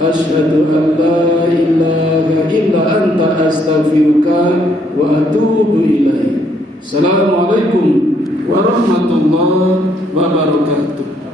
asyhadu an la ilaha illa anta astaghfiruka wa atubu ilaik. Assalamualaikum warahmatullahi wabarakatuh.